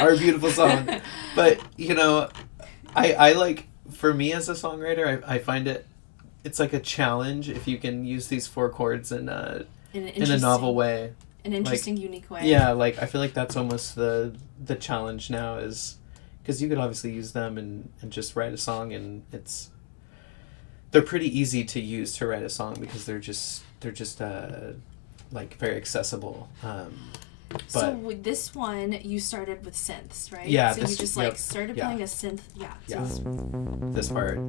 our beautiful song, but I like, for me as a songwriter, I find it's like a challenge if you can use these 4 chords in a novel way. An interesting, unique way. Yeah, like I feel like that's almost the challenge now, is because you could obviously use them and just write a song, and they're pretty easy to use to write a song because they're just like very accessible. So with this one, you started with synths, right? Yeah, So this- you just yep, started yeah. playing a synth. Yeah. So Yeah. This part.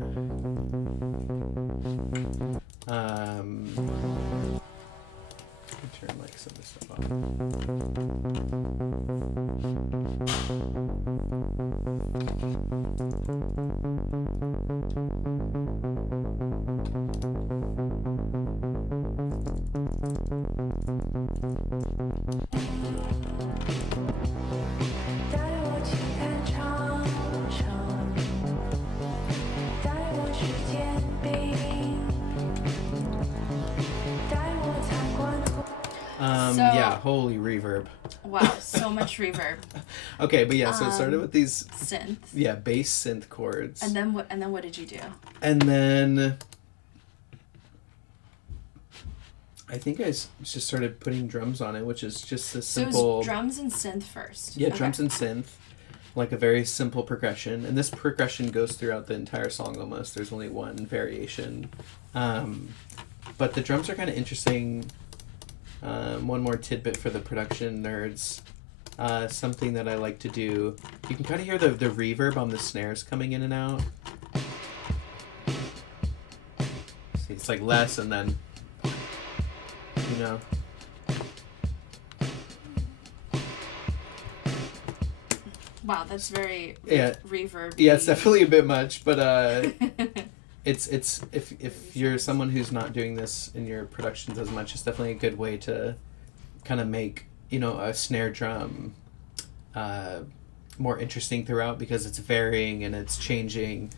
Let me turn like some of this stuff off. So- Yeah, holy reverb. wow, so much reverb. Okay, but yeah, so it started with these Synth. bass synth chords. And then what? And then what did you do? And then I think I just started putting drums on it, which is just a So it simple. was drums and synth first. Yeah, Okay. drums and synth, like a very simple progression, and this progression goes throughout the entire song almost. There's only one variation, but the drums are kind of interesting. One more tidbit for the production nerds. Something that I like to do. You can kind of hear the reverb on the snares coming in and out. See, it's like less, and then, Wow, that's very Yeah. reverb. Yeah, it's definitely a bit much, but it's if you're someone who's not doing this in your productions as much, it's definitely a good way to kind of make a snare drum more interesting throughout, because it's varying and it's changing,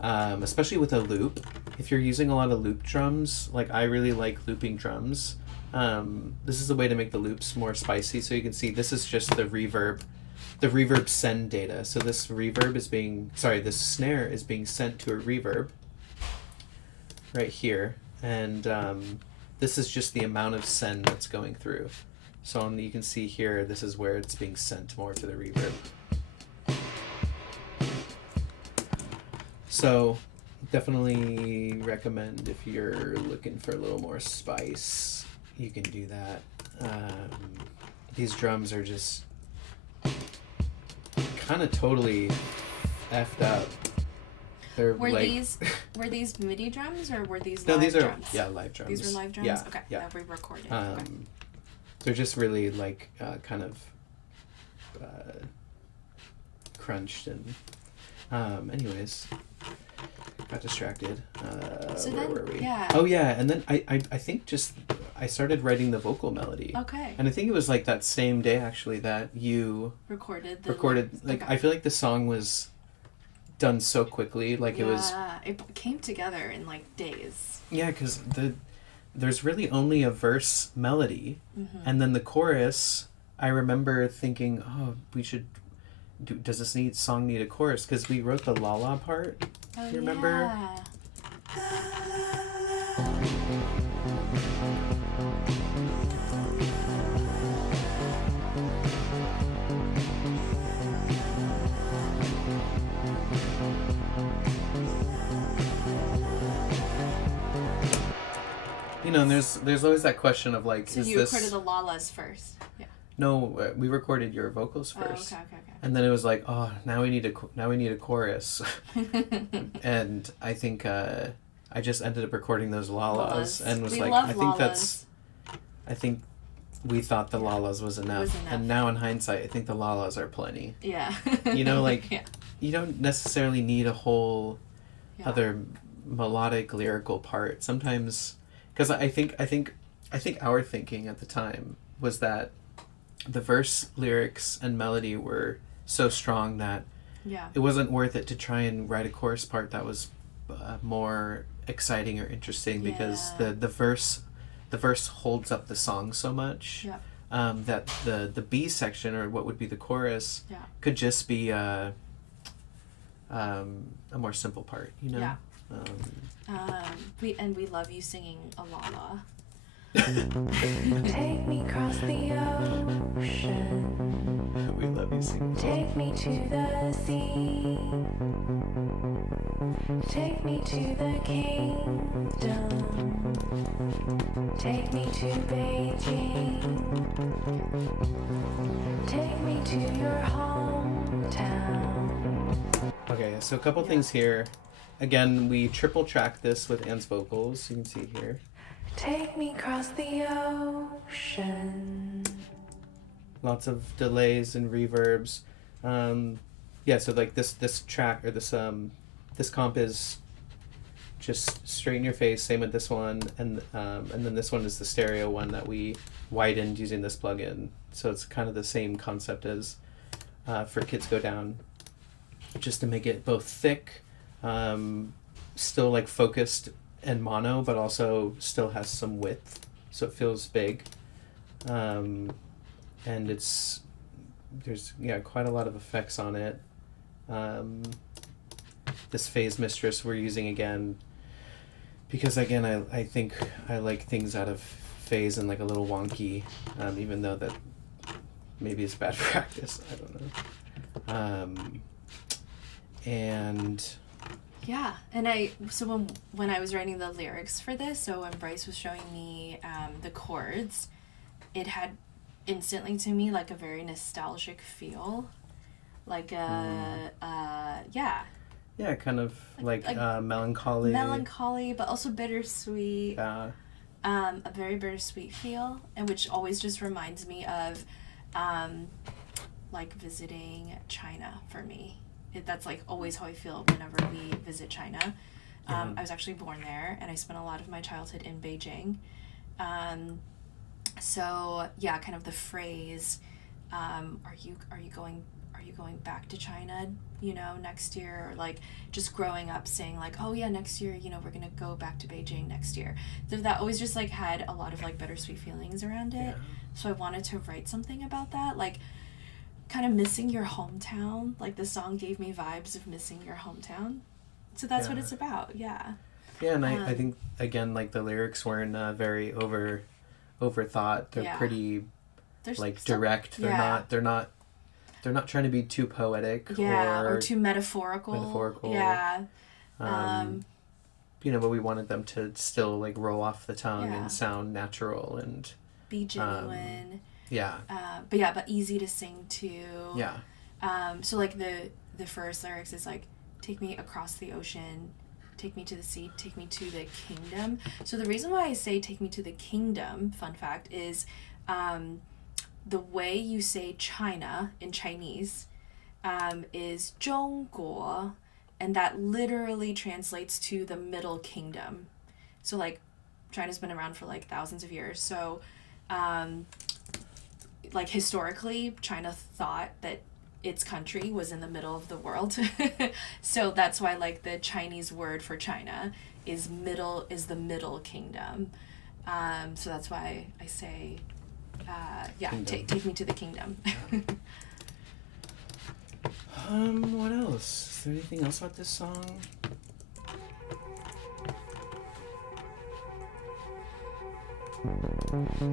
especially with a loop. If you're using a lot of loop drums, like I really like looping drums. This is a way to make the loops more spicy. So you can see this is just the reverb send data. So this this snare is being sent to a reverb right here, and this is just the amount of send that's going through. So you can see here, this is where it's being sent more to the reverb. So definitely recommend, if you're looking for a little more spice, you can do that. These drums are just kind of totally effed up. They're Were like, these MIDI drums or were these no, live these are drums? live drums. These were live drums. Yeah, Okay. yeah. That we recorded. Um, Okay. They're just really like kind of crunched, and anyways, got distracted. So Where then, were we? yeah. Oh yeah, and then I think I started writing the vocal melody. Okay. And I think it was like that same day actually that you Recorded. like, okay. I feel like the song was done so quickly, like it was. It came together in like days. Yeah, because there's really only a verse melody, and then the chorus. I remember thinking, oh, we should. Does this song need a chorus? Because we wrote the la la part. Oh, You remember? Yeah. You know, and there's always that question of like, So is you this? recorded the Lalas first. Yeah. No, we recorded your vocals first, Oh, and then it was like, oh, now we need a chorus, okay. and I think I just ended up recording those lalas, and was We like, love I think lalas. I think we thought the lalas was enough, Was enough. and now in hindsight, I think the lalas are plenty. Yeah. You know, like Yeah. you don't necessarily need a whole Yeah. other melodic lyrical part. Sometimes, because I think our thinking at the time was that the verse lyrics and melody were so strong that Yeah. it wasn't worth it to try and write a chorus part that was more exciting or interesting, because Yeah. the verse holds up the song so much. Yeah. That the B section, or what would be the chorus, Yeah. could just be a more simple part, you know. Yeah. We love you singing a Lala. Take me across the ocean. We love you singing. Take me to the sea. Take me to the kingdom. Take me to Beijing. Take me to your hometown. Okay, so a couple things here. Again, we triple track this with Anne's vocals. You can see here. Take me across the ocean. Lots of delays and reverbs. Yeah, so like this track, or this comp is just straight in your face. Same with this one, and then this one is the stereo one that we widened using this plugin. So it's kind of the same concept as for Kids Go Down, just to make it both thick, still like focused and mono, but also still has some width, so it feels big. And there's quite a lot of effects on it. This Phase Mistress we're using again, because again I think I like things out of phase and like a little wonky, even though that maybe it's bad practice, I don't know. And Yeah, and when I was writing the lyrics for this, so when Bryce was showing me the chords, it had instantly to me like a very nostalgic feel, like yeah, kind of like melancholy, but also bittersweet. A very bittersweet feel, and which always just reminds me of like visiting China for me. That's like always how I feel whenever we visit China. I was actually born there, and I spent a lot of my childhood in Beijing. So yeah, kind of the phrase, are you going back to China, next year? Or like just growing up saying like, oh yeah, next year, we're gonna go back to Beijing next year. So that always just like had a lot of like bittersweet feelings around it. Yeah. So I wanted to write something about that, like kind of missing your hometown. Like the song gave me vibes of missing your hometown. So that's what it's about. Yeah. Yeah, and I think again, like the lyrics weren't very overthought. They're pretty There's like some- direct. They're not trying to be too poetic or too metaphorical. Yeah. But we wanted them to still like roll off the tongue Yeah. and sound natural and Be genuine. yeah. But easy to sing to. Yeah. So like the first lyrics is like, take me across the ocean, take me to the sea, take me to the kingdom. So the reason why I say take me to the kingdom, fun fact, is the way you say China in Chinese is 中国, and that literally translates to the middle kingdom. So like China's been around for like thousands of years. So like historically, China thought that its country was in the middle of the world. So that's why like the Chinese word for China is the middle kingdom. So that's why I say take me to the kingdom. What else? Is there anything else about this song?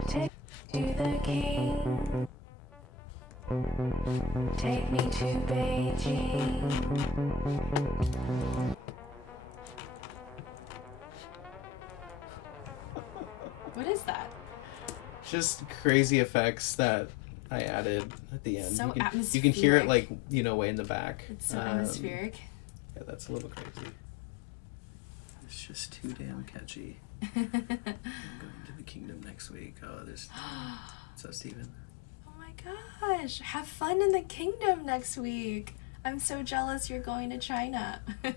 Take to the king. Take me to Beijing. What is that? Just crazy effects that I added at the end. So you can hear it atmospheric. like, way in the back. It's so atmospheric. Yeah, that's a little crazy. It's just too damn catchy. I'm going to the kingdom next week. Oh, there's. What's up, Steven? Oh my gosh. Have fun in the kingdom next week. I'm so jealous you're going to China. Oh,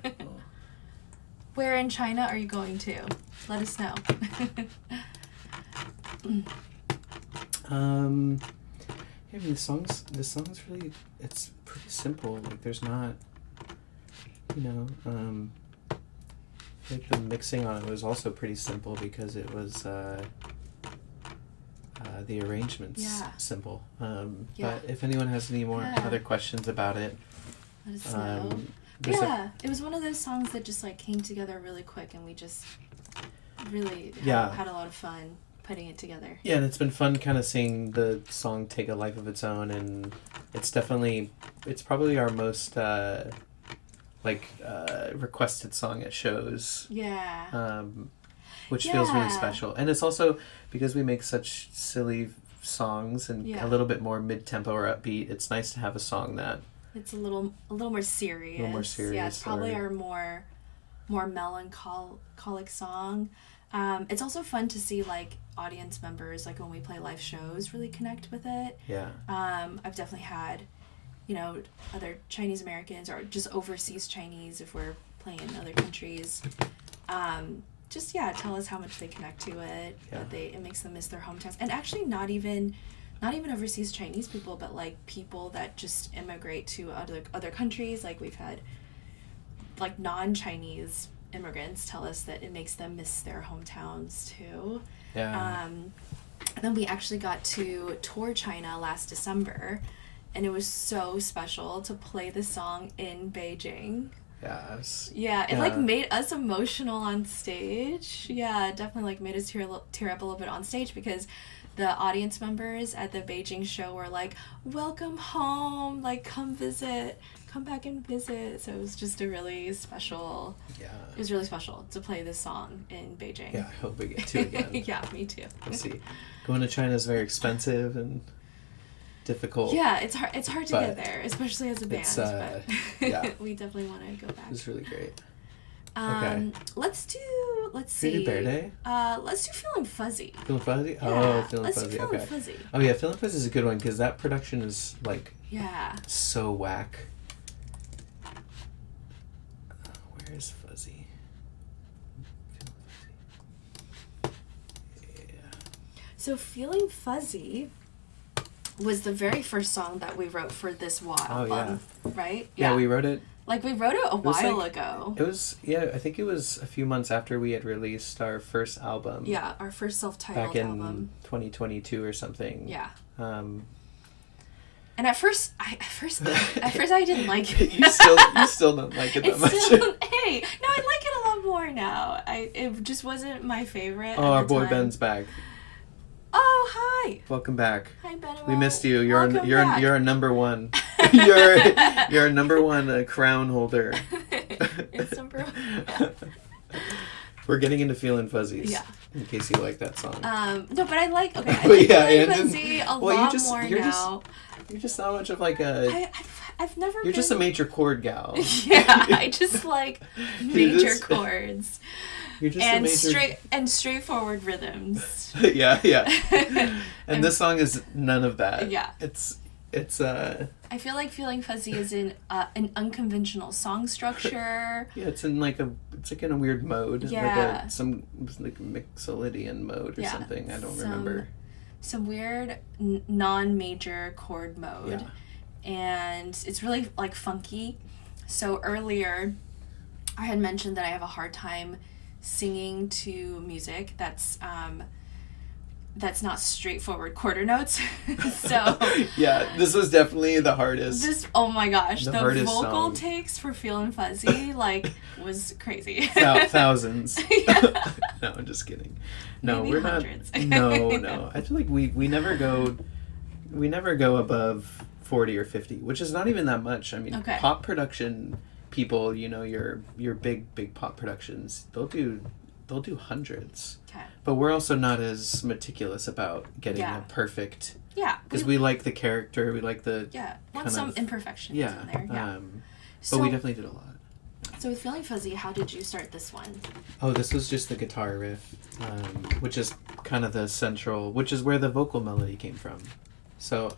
Where in China are you going to? Let us know. Yeah, I mean, the song's really, it's pretty simple. Like, there's not, like the mixing on it was also pretty simple because it was, the arrangement's Yeah. simple. Yeah. But if anyone has any more Yeah. other questions about it, Let us know. there's a- Yeah, it was one of those songs that just like came together really quick, and we just really Yeah. had a lot of fun putting it together. yeah, and it's been fun kind of seeing the song take a life of its own, and it's probably our most, requested song at shows. Yeah. Which feels really Yeah. special. And it's also because we make such silly songs and Yeah. a little bit more mid-tempo or upbeat, it's nice to have a song that It's a little more serious. more Yeah, serious it's probably or- our more melancholic song. It's also fun to see like audience members, like when we play live shows, really connect with it. yeah. I've definitely had, other Chinese Americans or just overseas Chinese if we're playing in other countries. Tell us how much they connect to it. Yeah. That it makes them miss their hometowns, and actually not even overseas Chinese people, but like people that just immigrate to other countries. Like we've had like non-Chinese immigrants tell us that it makes them miss their hometowns too. Yeah. And then we actually got to tour China last December, and it was so special to play the song in Beijing. yeah. Yeah, it Yeah. like made us emotional on stage. Yeah, it definitely like made us tear up a little bit on stage because the audience members at the Beijing show were like, "Welcome home, like come back and visit." So it was just a really special. Yeah. It was really special to play this song in Beijing. Yeah, I hope we get to again. Yeah, me too. We'll see. Going to China is very expensive and difficult. Yeah, it's hard to But get there, especially as a band. it's, But yeah. we definitely want to go back. It was really great. Let's see. Pretty Bear Day? Let's do Feeling Fuzzy. Feeling Fuzzy? Yeah, Oh, Feeling let's do Fuzzy. Feeling Okay. Fuzzy. Oh yeah, Feeling Fuzzy is a good one because that production is like Yeah. so whack. Where is Fuzzy? So Feeling Fuzzy was the very first song that we wrote for this WA Oh, album, right? Yeah, we wrote it. we wrote it a was while like- ago. It was I think it was a few months after we had released our first album. Yeah, our first self-titled Back in album. 2022 or something. Yeah. Um, And at first I didn't like it. you still don't like it that It's much. still, hey, no, I like it a lot more now. It just wasn't my favorite. Oh, at our the boy time. Ben's back. Oh, hi. Welcome back. Hi, Ben. We missed you. You're Welcome you're back. you're a number one. you're a number one crown holder. It's number one. We're getting into Feeling Fuzzies. Yeah. In case you like that song. No, but I like. Okay, I Well, like yeah, Feeling and then- Fuzzy a well, lot more now. You're just not much of like a. I've never. You're just a been- major chord gal. Yeah, I just like You major just- chords You're just a and major. straightforward rhythms. yeah. And this song is none of that. Yeah. It's I feel like Feeling Fuzzy is in an unconventional song structure. yeah, it's in like in a weird mode. Yeah. Like some Mixolydian mode or Yeah, something. I don't some- remember. Some weird non-major chord mode. Yeah. And it's really like funky. So earlier I had mentioned that I have a hard time singing to music that's not straightforward quarter notes. So Yeah, this was definitely the hardest. this, oh my gosh, The the hardest vocal song. takes for Feeling Fuzzy like was crazy. Thousands. Yeah. No, I'm just kidding. No, Maybe we're hundreds. not. No. I feel like we never go above 40 or 50, which is not even that much. I mean, Okay. pop production people, you know, your big pop productions, they'll do hundreds. Okay. But we're also not as meticulous about getting Yeah. a perfect, Yeah. because we like the character, we like the Yeah. Want kind some of- imperfections yeah. in there. Yeah. But we definitely did a lot. So with Feeling Fuzzy, how did you start this one? Oh, this was just the guitar riff, which is kind of the central, which is where the vocal melody came from. So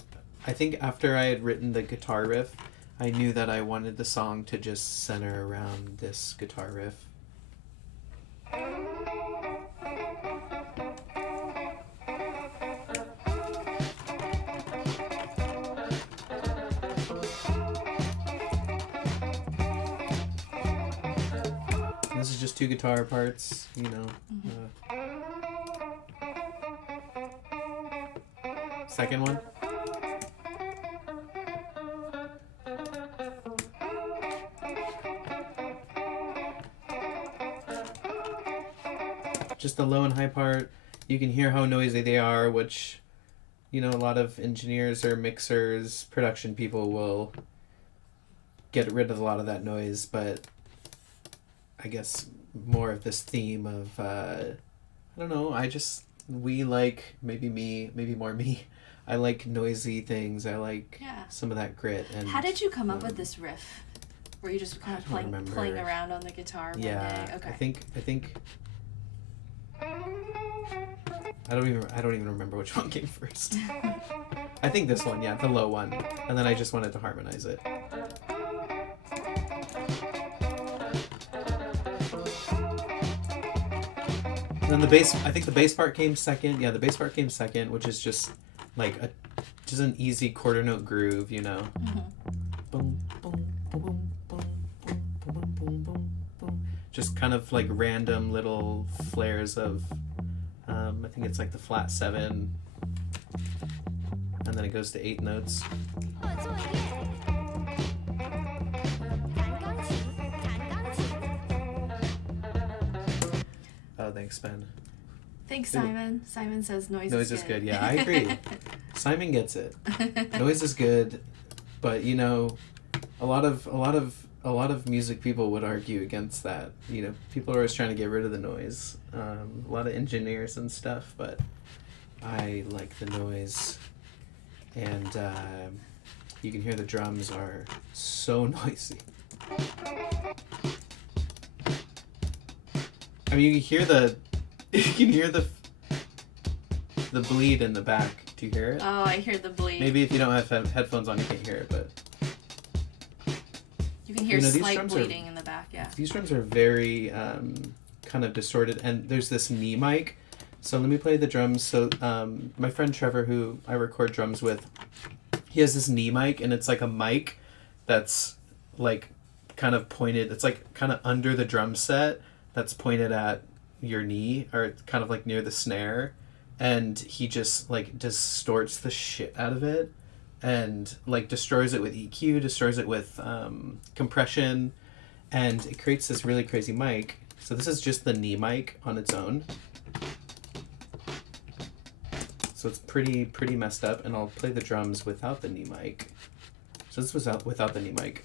I think after I had written the guitar riff, I knew that I wanted the song to just center around this guitar riff. This is just two guitar parts, you know. Second one. Just the low and high part. You can hear how noisy they are, which, you know, a lot of engineers or mixers, production people will get rid of a lot of that noise, but I guess more of this theme of, I don't know, we like, maybe more me, I like noisy things, I like Yeah. some of that grit. And How did you come up with this riff? Were you just kind of I don't playing remember. around on the guitar one Yeah, day? Okay. I think I don't even remember which one came first. I think this one, yeah, the low one, and then I just wanted to harmonize it. And then the bass, I think the bass part came second. Yeah, the bass part came second, which is just like just an easy quarter note groove, you know. Boom, boom, boom, boom, boom, boom, boom, boom, boom. Just kind of like random little flares of, I think it's like the flat 7, and then it goes to 8 notes. 做作业，弹钢琴，弹钢琴。 Oh, thanks, Ben. Thanks, Simon. Simon says noise, Noise is good. Yeah, I agree. Simon gets it. Noise is good, but you know, a lot of music people would argue against that. You know, people are always trying to get rid of the noise. A lot of engineers and stuff, but I like the noise, and you can hear the drums are so noisy. I mean, you can hear the bleed in the back. Do you hear it? Oh, I hear the bleed. Maybe if you don't have headphones on, you can't hear it, but You can hear You know, these slight drums are- bleeding in the back, yeah. these drums are very kind of distorted, and there's this knee mic. So let me play the drums. So my friend Trevor, who I record drums with, he has this knee mic, and it's like a mic that's like kind of pointed. It's like kind of under the drum set that's pointed at your knee, or kind of like near the snare, and he just like distorts the shit out of it, and like destroys it with EQ, destroys it with compression, and it creates this really crazy mic. So this is just the knee mic on its own. So it's pretty messed up, and I'll play the drums without the knee mic. So this was without the knee mic.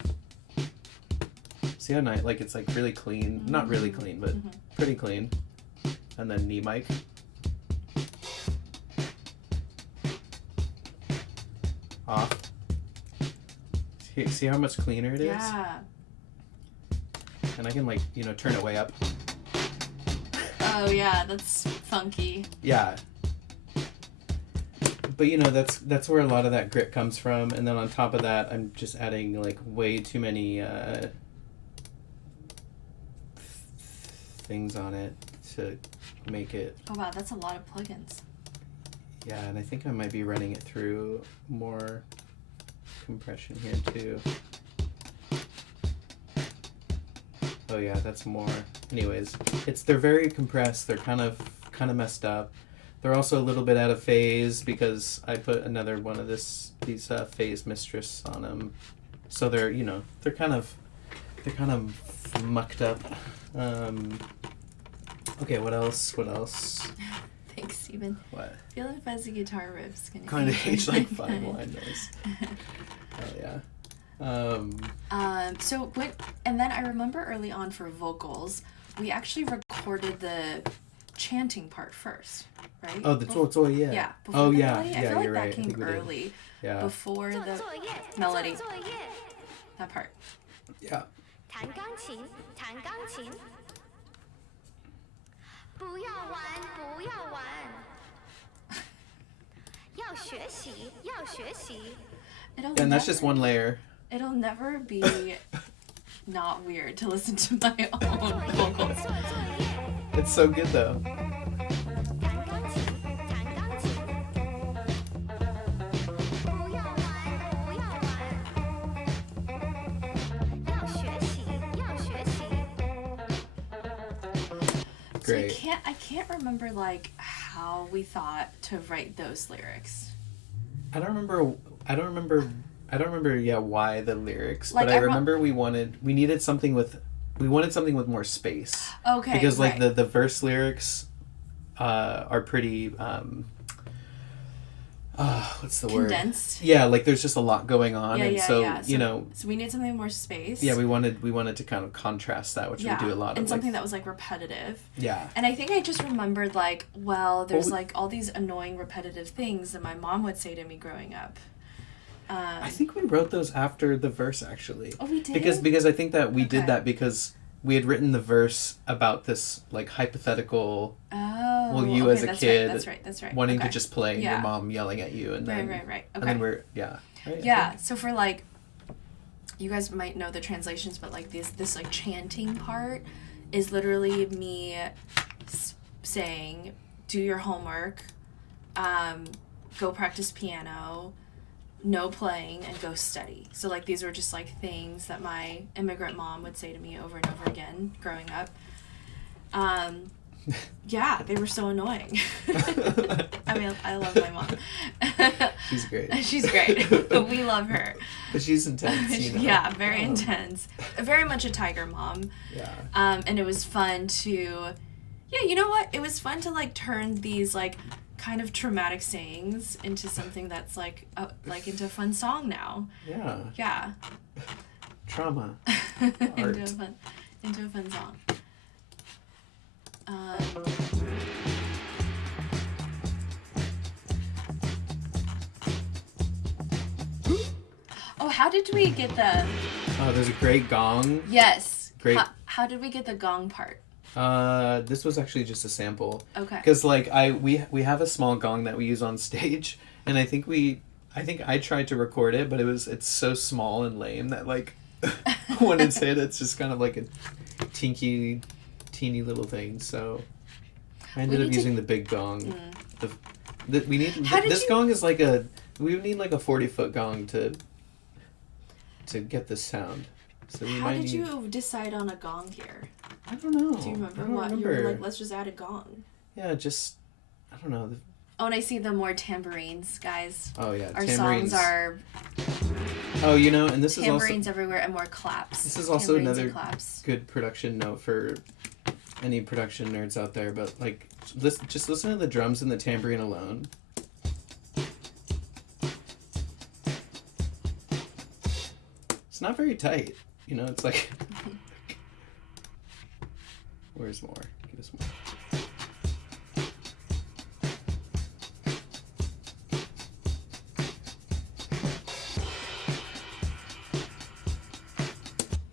See how nice, like it's like really clean, not really clean, but pretty clean. And then knee mic. Off. See how much cleaner it is? Yeah. And I can like, you know, turn it way up. Oh, yeah, that's funky. Yeah. But you know, that's where a lot of that grit comes from, and then on top of that, I'm just adding like way too many things on it to make it. Oh, wow, that's a lot of plugins. Yeah, and I think I might be running it through more compression here too. Oh yeah, that's more. Anyways, they're very compressed. They're kind of messed up. They're also a little bit out of phase because I put another one of these phase mistress on them, so they're kind of mucked up. Okay, what else? Thanks, Steven. What? Feeling fuzzy guitar riffs. Kind of age like fine wine noise. Hell yeah. So when, and then I remember early on for vocals, we actually recorded the chanting part first, right? Oh, the zuo yeah. Yeah. Before Oh the yeah. melody. I Yeah, feel like you're that right. I came think we did. early, Yeah. before 做 the 作业， melody. 做作业。 that part. Yeah. 弹钢琴，弹钢琴。不要玩，不要玩。要学习，要学习。 It'll And that's never- just one layer. It'll never be not weird to listen to my own vocals. 做作业， It's so good though. 弹钢琴，弹钢琴。不要玩，不要玩。要学习，要学习。 So Great. I can't remember like how we thought to write those lyrics. I don't remember. Yeah, why the lyrics, Like, but I I remember we needed something with more space Okay. because like right. the verse lyrics are pretty what's the word? condensed. Yeah, like there's just a lot going on, Yeah, and yeah, so yeah. you know, So we need something more space. yeah, we wanted to kind of contrast that, which yeah, we do a lot and of. something Like, that was like repetitive. yeah, And I think I just remembered like, well, there's we- like all these annoying repetitive things that my mom would say to me growing up. I think we wrote those after the verse actually. Oh, we did. Because I think that we Okay. did that because we had written the verse about this like hypothetical Oh. well, you okay, as a that's kid right. That's right. wanting okay. to just play and Yeah. your mom yelling at you and then Right. Okay. and then we're right, I Yeah. think. So for like, you guys might know the translations, but like this like chanting part is literally me saying, "Do your homework, go practice piano, no playing, and go study." So like these were just like things that my immigrant mom would say to me over and over again growing up. Yeah, they were so annoying. I mean, I love my mom. She's great. She's great. We love her. But she's intense, you know. Yeah, very intense. Very much a tiger mom. Yeah. And it was fun to, yeah, you know what? It was fun to like turn these like kind of traumatic sayings into something that's like into a fun song now. Yeah. Yeah. Trauma. into a fun song. Oh, how did we get the? Oh, there's a great gong. Yes. Great. How did we get the gong part? This was actually just a sample. Okay. Because like we have a small gong that we use on stage, and I think I tried to record it, but it's so small and lame that like when it's hit, it's just kind of like a teeny little thing. So I ended We up need to- using the big gong. We need How did this you- gong is like we would need like a 40-foot gong to get this sound. So we How might did need, you decide on a gong here? I don't know. Do you remember I don't what you remember. were like? Let's just add a gong. Yeah, just I don't know. Oh, and I see the more tambourines, guys. Oh yeah, Our tambourines. songs are Oh, you know, and this is also tambourines everywhere and more claps. This is also Tambourines another and claps. good production note for any production nerds out there. But like, just listen to the drums and the tambourine alone. It's not very tight, you know. It's like, where's more? Give us more.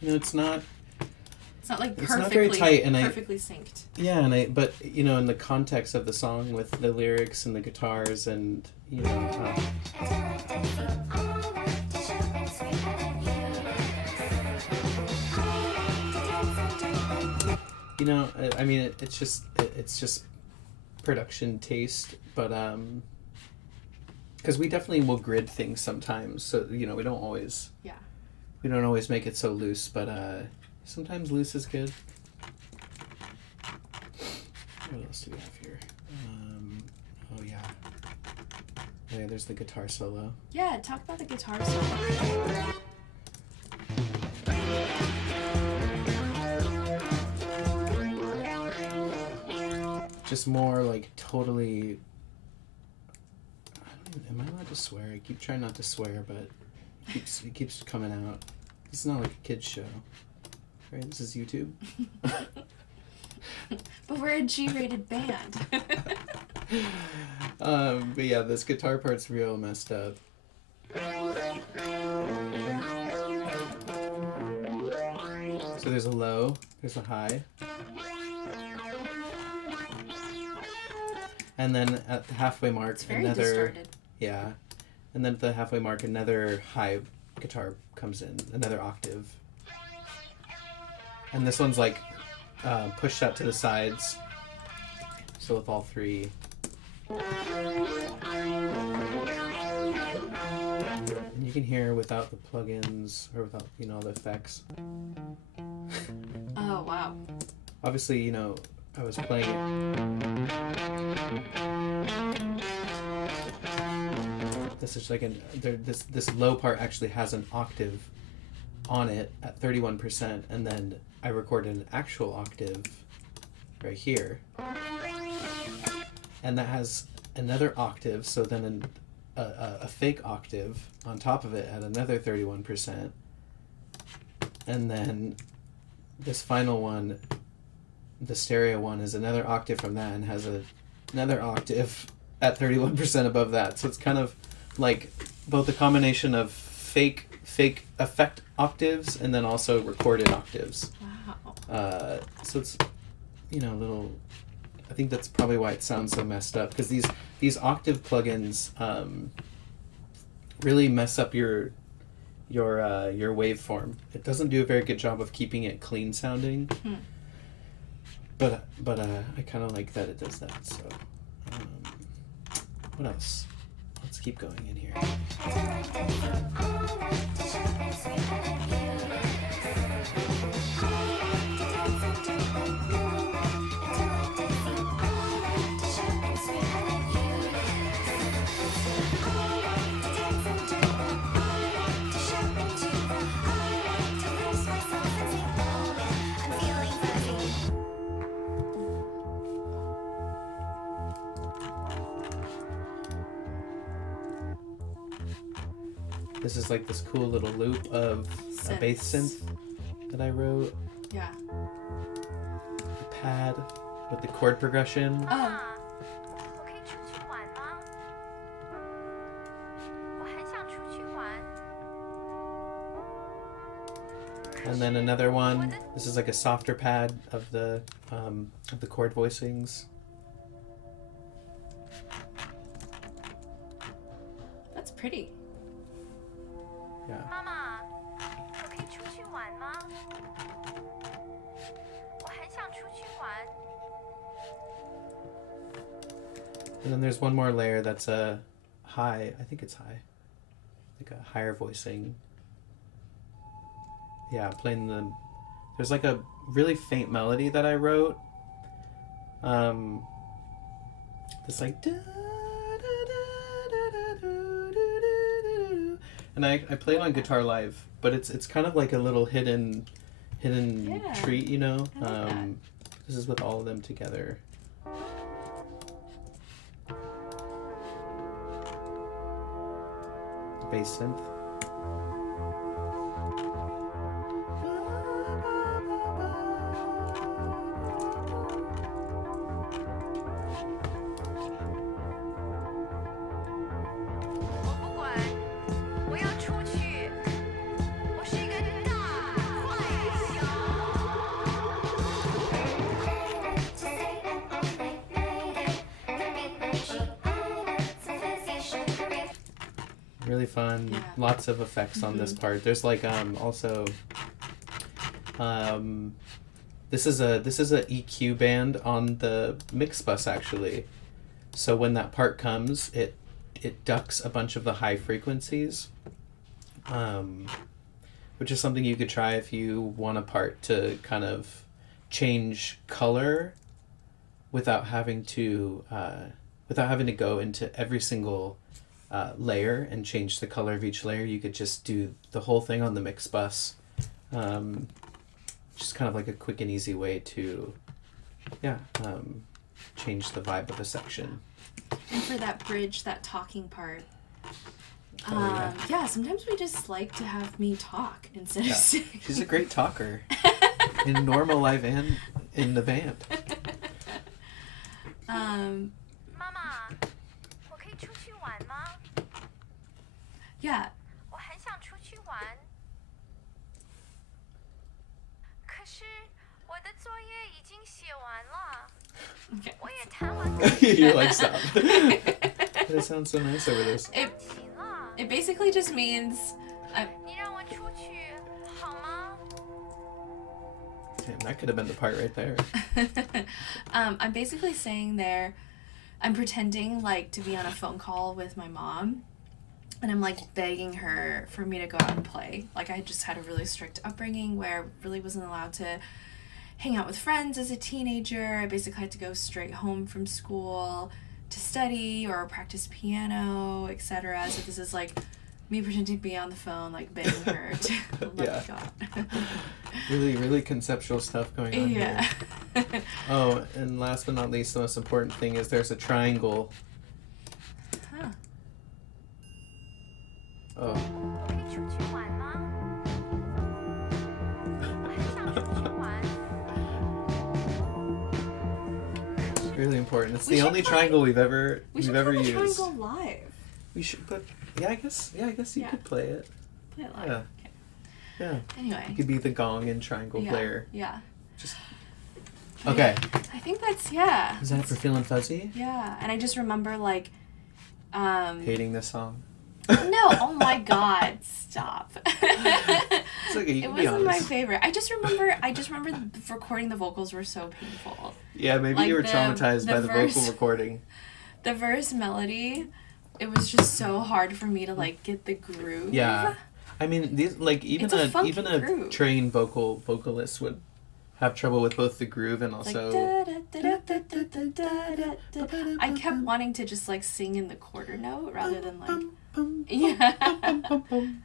You know, it's not. It's not like It's perfectly not very tight, and perfectly synced. Yeah, but you know, in the context of the song with the lyrics and the guitars and you know, you know, I mean, it's just production taste, but because we definitely will grid things sometimes, so you know, we don't always make it so loose, but sometimes loose is good. What else do we have here? Oh yeah. Oh yeah, there's the guitar solo. Yeah, talk about the guitar solo. just more like totally. Am I allowed to swear? I keep trying not to swear, but it keeps coming out. It's not like a kid's show, right? This is YouTube. But we're a G-rated band. But yeah, this guitar part's real messed up. So there's a low, there's a high. And then at the halfway mark, It's very another, distorted. yeah. And then at the halfway mark, another high guitar comes in, another octave. And this one's like pushed out to the sides. So with all three. And you can hear without the plugins or without, all the effects. Oh, wow. Obviously, I was playing it. This is like this low part actually has an octave on it at 31%, and then I recorded an actual octave right here, and that has another octave. So then a fake octave on top of it at another 31%, and then this final one, the stereo one, is another octave from that and has another octave at 31% above that. So it's kind of like both a combination of fake effect octaves and then also recorded octaves. Wow. So it's little. I think that's probably why it sounds so messed up, because these octave plugins really mess up your waveform. It doesn't do a very good job of keeping it clean sounding. But I kind of like that it does that. So what else? Let's keep going in here. This is like this cool little loop of a bass synth that I wrote. Yeah. A pad with the chord progression. Oh. 我可以出去玩吗？我很想出去玩。 And then another one. This is like a softer pad of the chord voicings. That's pretty. Yeah. 妈妈，我可以出去玩吗？我很想出去玩。 And then there's one more layer that's a high. I think it's high. Like a higher voicing. Yeah, playing the. There's like a really faint melody that I wrote. This like. And I play it on Guitar Live, but it's kind of like a little hidden Yeah, treat, I like that. This is with all of them together. Bass synth. Really fun. Yeah. Lots of effects on this part. There's like also this is a EQ band on the mix bus actually. So when that part comes, it ducks a bunch of the high frequencies. Which is something you could try if you want a part to kind of change color without having to go into every single layer and change the color of each layer. You could just do the whole thing on the mix bus. Just kind of like a quick and easy way to change the vibe of a section. And for that bridge, that talking part. Oh, Yeah, sometimes we just like to have me talk instead of singing. She's a great talker in normal life and in the band. 妈妈，我可以出去玩吗？ Yeah. 我很想出去玩，可是我的作业已经写完了， Okay. 我也弹完钢 You're like, stop. It sounds so nice over this. It 琴了。 it basically just means 你让我出去好吗？ Damn, that could have been the part right there. I'm basically saying there, I'm pretending like to be on a phone call with my mom, and I'm like begging her for me to go out and play. Like I just had a really strict upbringing where I really wasn't allowed to hang out with friends as a teenager. I basically had to go straight home from school to study or practice piano, etc. So this is like me pretending to be on the phone, like begging her to let Yeah. me go. Really, really conceptual stuff going on Yeah. here. Oh, and last but not least, the most important thing is there's a triangle. Huh. Oh. 我可以出去玩吗？我很想出去玩， Really important. It's We the should only play- triangle we've ever We should ever play the used. triangle live. We should put. Yeah, I guess you Yeah. could play it. Play it live. Yeah. Okay. Yeah. Anyway. You could be the gong and triangle Yeah. player. Yeah. Just. But Okay. I think that's yeah. Is that it for feeling fuzzy? Yeah, and I just remember like, Hating this song. no, oh my God, stop. It's okay. You It can be wasn't my honest. favorite. I just remember recording the vocals were so painful. Yeah, maybe like you were the- traumatized the by the verse- vocal recording. The verse melody, it was just so hard for me to like get the groove. Yeah. I mean, these like even It's a funky even a groove. trained vocalist would have trouble with both the groove and It's like, also. I kept wanting to just like sing in the quarter note rather than like Bum, bum, yeah. bum, bum, bum.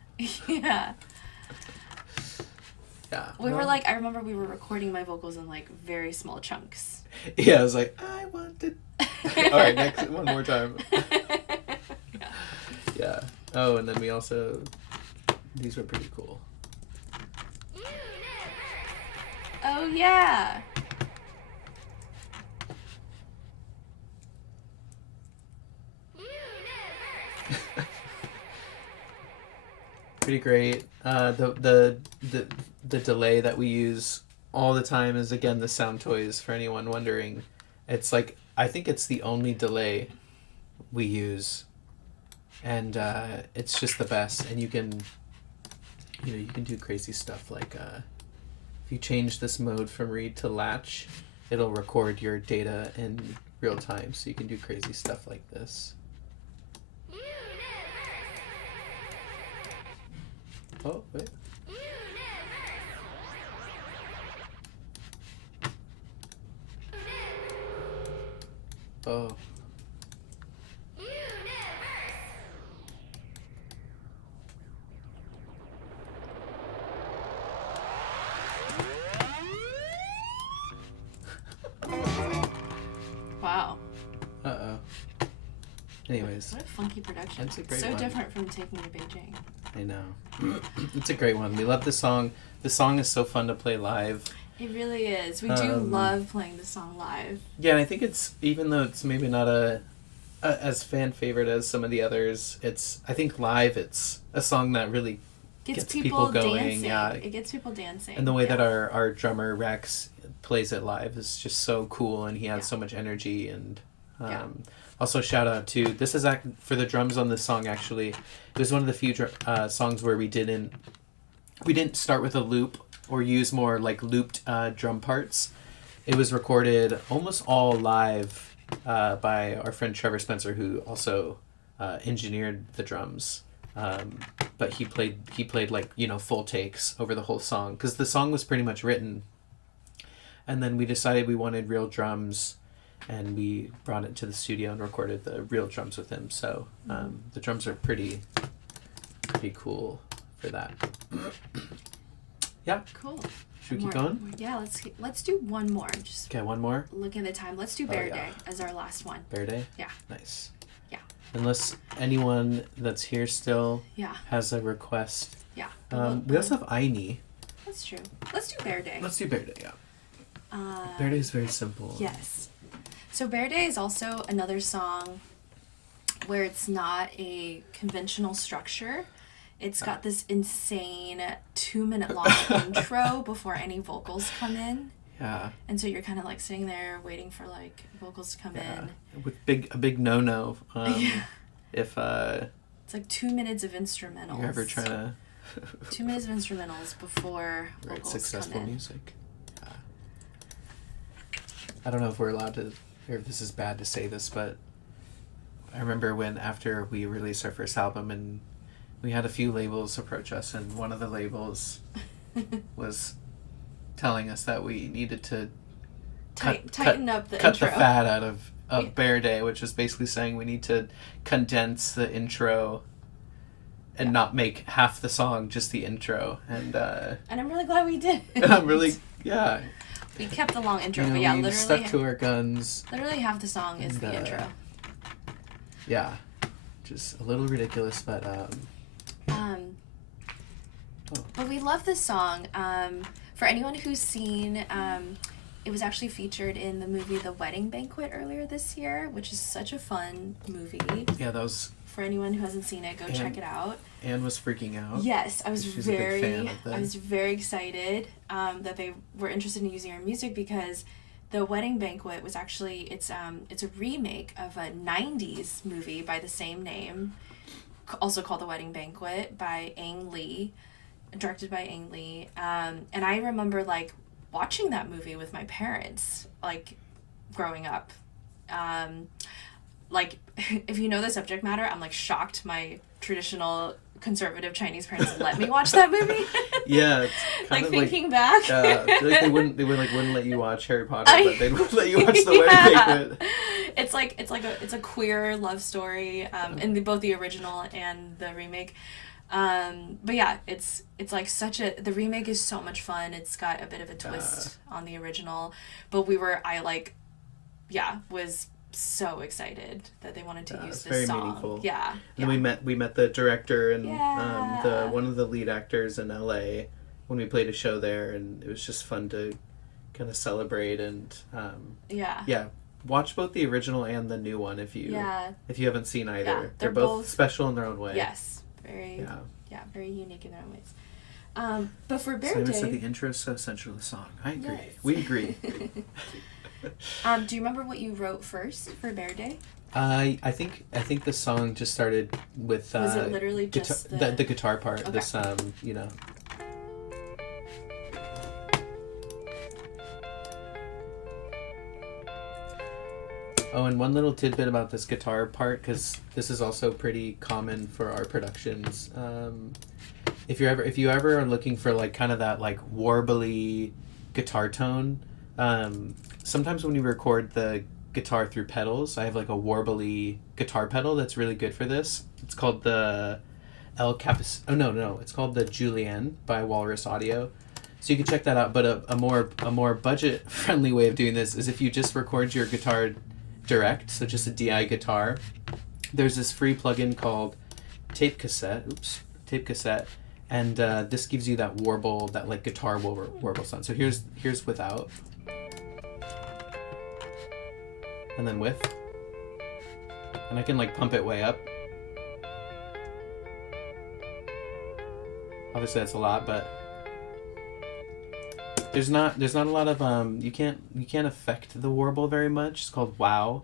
Yeah. Yeah. We were well, like, I remember we were recording my vocals in like very small chunks. Yeah, I was like, I wanted. All right, next one more time. Yeah. Oh, and then we also. These were pretty cool. Oh yeah. Pretty great. The delay that we use all the time is again the Sound Toys. For anyone wondering, it's like I think it's the only delay we use, and it's just the best. And you can do crazy stuff like if you change this mode from read to latch, it'll record your data in real time. So you can do crazy stuff like this. Oh, wait. Oh. Wow. Uh-oh. Anyways, What a funky production. That's a great so one. different from Taking Me to Beijing. I know. It's a great one. We love the song. The song is so fun to play live. It really is. We do love playing the song live. Yeah, and I think it's, even though it's maybe not a as fan favorite as some of the others, I think live it's a song that really Gets Gets people going, dancing. yeah. It gets people dancing. and the way yeah. that our drummer Rex plays it live is just so cool, and he has Yeah. so much energy. And Yeah. also shout out to this is for the drums on this song. Actually, it was one of the few songs where we didn't start with a loop or use more like looped drum parts. It was recorded almost all live by our friend Trevor Spencer, who also engineered the drums. But he played like, full takes over the whole song, because the song was pretty much written, and then we decided we wanted real drums, and we brought it to the studio and recorded the real drums with him. So the drums are pretty cool for that. Yeah. Cool. Should we keep More- going? Yeah, let's do one more. Just Okay, one more. looking at the time. Let's do Oh, Bear yeah. Day as our last one. Bear Day? Yeah. Nice. Yeah. Unless anyone that's here still Yeah. has a request. Yeah. We also have Aini. That's true. Let's do Bear Day. Let's do Bear Day, yeah. Bear Day is very simple. Yes. So Bear Day is also another song where it's not a conventional structure. It's got this insane 2-minute long intro before any vocals come in. Yeah. And so you're kind of like sitting there waiting for like vocals to come in. With a big no-no. Yeah. If It's like 2 minutes of instrumentals. you're ever trying to 2 minutes of instrumentals before write vocals successful come in. music. Yeah. I don't know if we're allowed to, or if this is bad to say this, but I remember when after we released our first album and we had a few labels approach us, and one of the labels was telling us that we needed to Tighten up the cut intro. the fat out of Yeah. Bear Day, which is basically saying we need to condense the intro and not make half the song just the intro. And And I'm really glad we did. I'm really, yeah. We kept the long intro, You know, but yeah, we stuck literally, to our guns. literally half the song is And, the intro. Yeah. Just a little ridiculous, but But we love this song. For anyone who's seen, it was actually featured in the movie The Wedding Banquet earlier this year, which is such a fun movie. yeah, that was, For anyone who hasn't seen it, go check it out. Anne was freaking out. Yes, I was She's a big fan of I was very excited that they were interested in using our music because The Wedding Banquet was actually it's a remake of a 90s movie by the same name, also called The Wedding Banquet by Ang Lee, directed by Ang Lee. And I remember like watching that movie with my parents like growing up. Like if you know the subject matter, I'm like shocked my traditional conservative Chinese parents let me watch that movie. Yeah, it's kind Like of thinking back. I feel like they wouldn't let you watch Harry Potter, but they'd let you watch The Yeah. Wedding Banquet. It's a queer love story, in both the original and the remake. But yeah, it's like the remake is so much fun. It's got a bit of a twist on the original, but was so excited that they wanted to use it's this very song. meaningful. Yeah. And we met the director and Yeah. the one of the lead actors in LA when we played a show there, and it was just fun to kind of celebrate and Yeah. watch both the original and the new one if you haven't seen either. Yeah, they're both special in their own way. Yes. Very very unique in their own ways. But for Bear Simon Day, said the intro is so essential to the song. I agree. Yes. We agree. do you remember what you wrote first for Bear Day? I think the song just started with Was it literally just the guitar part. Okay. This you know. Oh, and one little tidbit about this guitar part, because this is also pretty common for our productions. If you ever are looking for like kind of that like warbly guitar tone, sometimes when you record the guitar through pedals, I have like a warbly guitar pedal that's really good for this. It's called the it's called the Julienne by Walrus Audio. So you can check that out. But a more budget friendly way of doing this is if you just record your guitar direct, so just a DI guitar. There's this free plugin called Tape Cassette, and this gives you that warble, that like guitar warble sound. So here's without, and then with, and I can like pump it way up. Obviously that's a lot, but there's not a lot of you can't affect the warble very much. It's called Wow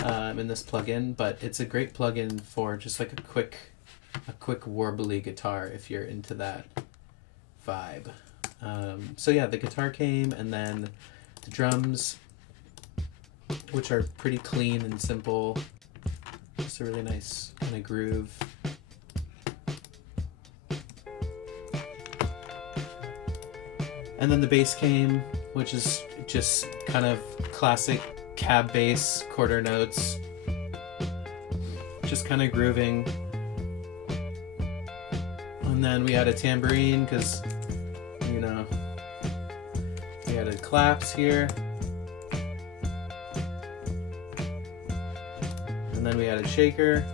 in this plugin, but it's a great plugin for just like a quick warbly guitar if you're into that vibe. So yeah, the guitar came, and then the drums, which are pretty clean and simple. Just a really nice kind of groove. And then the bass came, which is just kind of classic cab bass, quarter notes, just kind of grooving. And then we had a tambourine, because you know, we added claps here. And then we added shaker.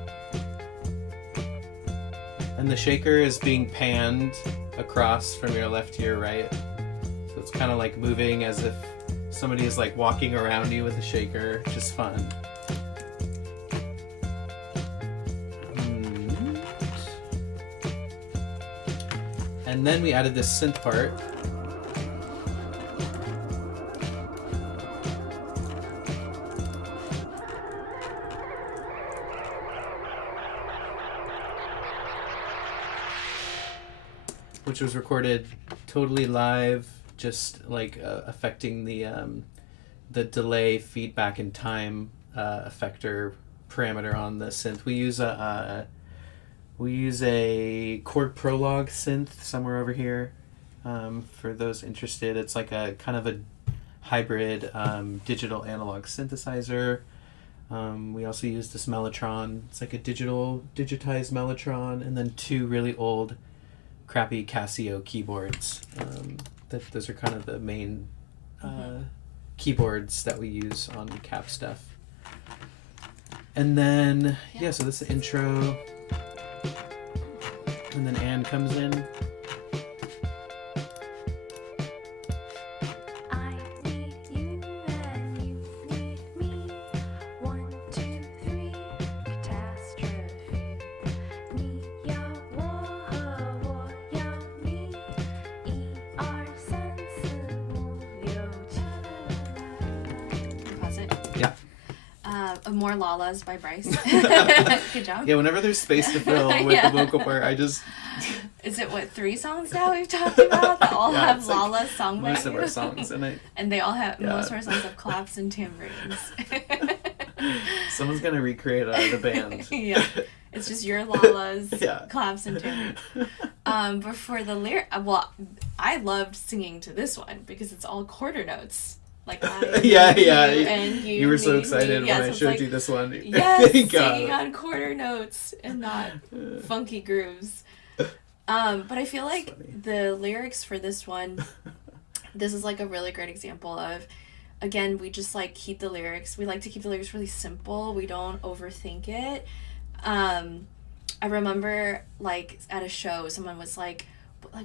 And the shaker is being panned across from your left to your right. So it's kind of like moving as if somebody is like walking around you with a shaker, which is fun. And then we added this synth part. Which was recorded totally live, just like affecting the delay, feedback, and time effector parameter on the synth. We use a Korg Prologue synth somewhere over here. For those interested, it's like a kind of a hybrid digital analog synthesizer. We also use this Mellotron. It's like a digitized Mellotron, and then two really old crappy Casio keyboards. Those are kind of the main keyboards that we use on Cap stuff. And then, so this is the intro. And then Anne comes in. I need you and you need me. 1, 2, 3, catastrophe. 你要我和我要你。1、2、3、4、5、6、7。 Pause it. Yeah. More Lalas by Bryce. Good job. Yeah, whenever there's space to fill with the vocal part, I just... Is it 3 songs now we've talked about that all Yeah, have it's like Lala's song by most of you? our songs, and And they all have, Yeah. most of our songs have claps and tambourines. someone's gonna recreate it out of the band. Yeah. It's just your Lala's Yeah. claps and tambourines. But for the lyric, I loved singing to this one because it's all quarter notes. Like I, Yeah, you, yeah. and You were so me, excited me. when I it's showed like, you this one. Yes, Thank singing God. on quarter notes and not funky grooves. But I feel like funny. the lyrics for this one, this is like a really great example of, again, we just like keep the lyrics. We like to keep the lyrics really simple. We don't overthink it. I remember like at a show, someone was like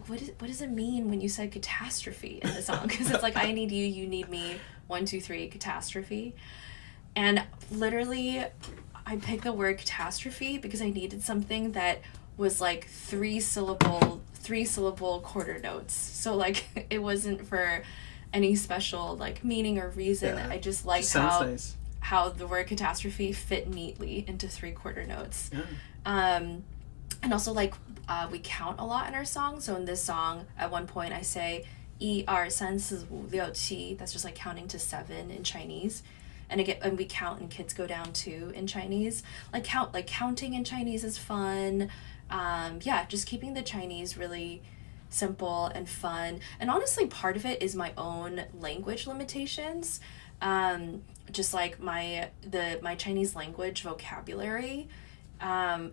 what does it mean when you said catastrophe in the song? Because it's like I need you, you need me, 1, 2, 3, catastrophe. And literally, I picked the word catastrophe because I needed something that was like 3 syllable quarter notes. So like it wasn't for any special like meaning or reason. Yeah. I just liked Sounds nice. how the word catastrophe fit neatly into 3 quarter notes. Yeah. And also like we count a lot in our song. So in this song, at one point I say 1、2、3、4、5、6、7. That's just like counting to 7 in Chinese. And we count and kids go down too in Chinese. Counting in Chinese is fun. Just keeping the Chinese really simple and fun. And honestly, part of it is my own language limitations. Just like my Chinese language vocabulary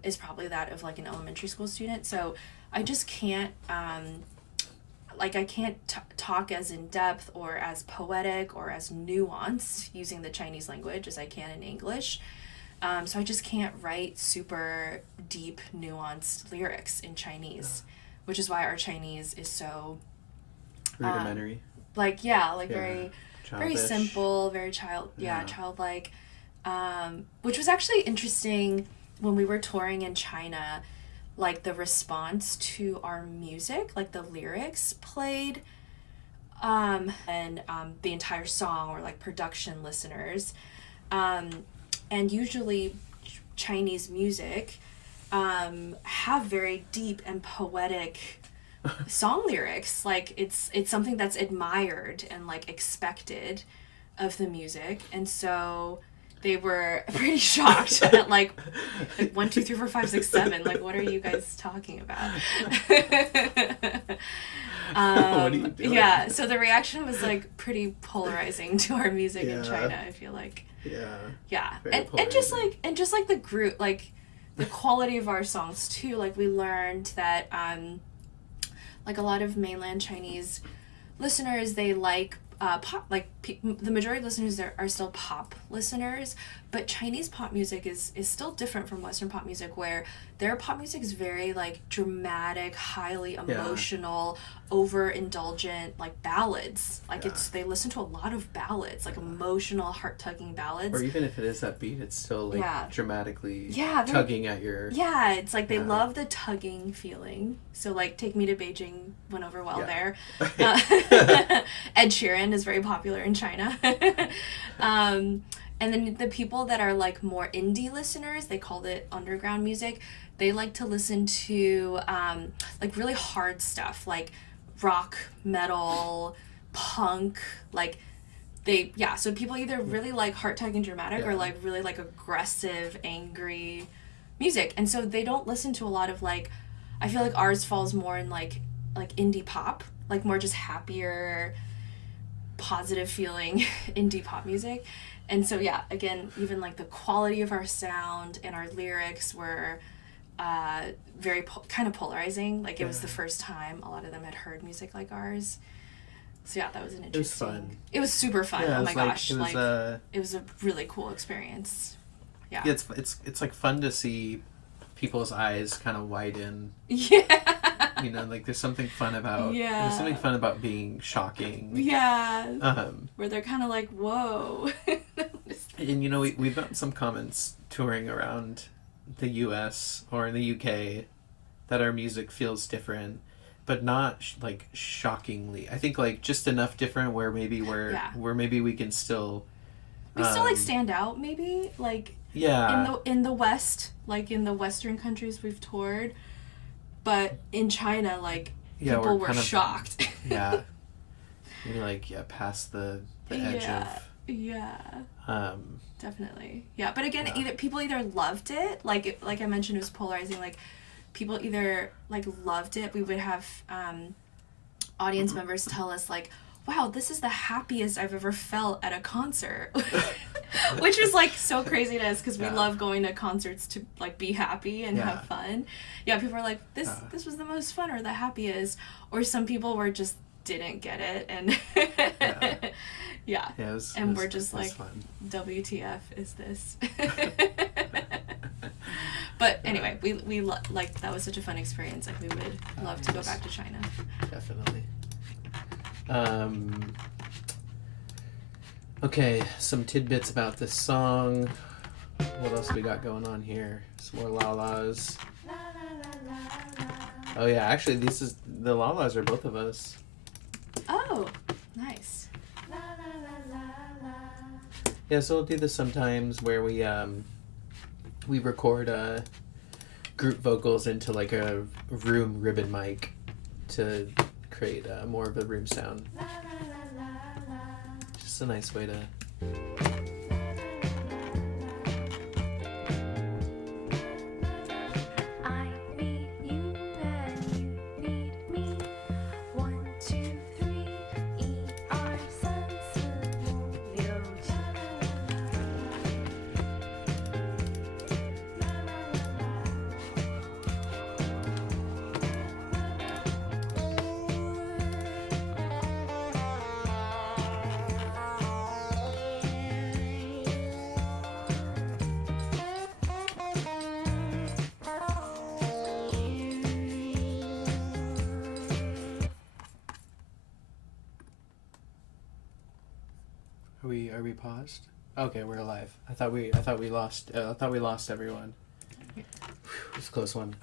is probably that of like an elementary school student. So I just can't I can't talk as in depth or as poetic or as nuanced using the Chinese language as I can in English. So I just can't write super deep, nuanced lyrics in Chinese, which is why our Chinese is so Rudimentary. very Childish. very simple, very childlike. Which was actually interesting when we were touring in China. Like the response to our music, like the lyrics played, and the entire song, or like production listeners, and usually Chinese music have very deep and poetic song lyrics. Like it's something that's admired and like expected of the music, and so they were pretty shocked at like 1, 2, 3, 4, 5, 6, 7. Like, what are you guys talking about? What are you doing? Yeah, so the reaction was like pretty polarizing to our music in Yeah. China. I feel like, Yeah. Very and just like the group, like the quality of our songs too. Like we learned that like a lot of mainland Chinese listeners, they like pop, like the majority of listeners are still pop listeners, but Chinese pop music is still different from Western pop music, where their pop music is very like dramatic, highly emotional, overindulgent, like ballads. Like they listen to a lot of ballads, like emotional, heart-tugging ballads. Or even if it is upbeat, it's still like dramatically tugging at your. Yeah, it's like they love the tugging feeling. So like Take Me to Beijing went over well there. Ed Sheeran is very popular in China. And then the people that are like more indie listeners, they called it underground music. They like to listen to like really hard stuff, like rock, metal, punk, like so people either really like heart-tugging dramatic or like really like aggressive, angry music. And so they don't listen to a lot of like, I feel like ours falls more in like indie pop, like more just happier, positive feeling indie pop music. And so again, even like the quality of our sound and our lyrics were very kind of polarizing. Like it was the first time a lot of them had heard music like ours. So that was an interesting. It was fun. It was super fun. Oh my gosh! It was a really cool experience. Yeah. It's like fun to see people's eyes kind of widen. Yeah. You know, like there's something fun about there's something fun about being shocking. Yeah. Where they're kind of like, whoa. And you know, we've gotten some comments touring around the U.S. or in the U.K. that our music feels different, but not like shockingly. I think like just enough different where maybe maybe we can still. We still like stand out, maybe like. Yeah. In the West, like in the Western countries we've toured, but in China, like people were shocked. Yeah. Maybe like past the edge of. Yeah. Definitely. Yeah, but again, people either loved it, like I mentioned, it was polarizing. Like people either like loved it. We would have audience members tell us like, "Wow, this is the happiest I've ever felt at a concert." Which is like so crazy to us because we love going to concerts to like be happy and have fun. Yeah, people are like, this was the most fun or the happiest. Or some people were just didn't get it and we're just like, fun. WTF is this? But anyway, we like that was such a fun experience. Like we would love to go back to China. Definitely. Okay, some tidbits about this song. What else we got going on here? Some more la-las. Oh yeah, actually the la-las are both of us. Oh, nice. Yeah, so we'll do this sometimes where we record group vocals into like a room ribbon mic to create more of a room sound. Just a nice way to. I need you and you need me. 1, 2, 3, 一二三四五六七。Are we paused? Okay, we're alive. I thought we lost everyone. Whew, it was a close one.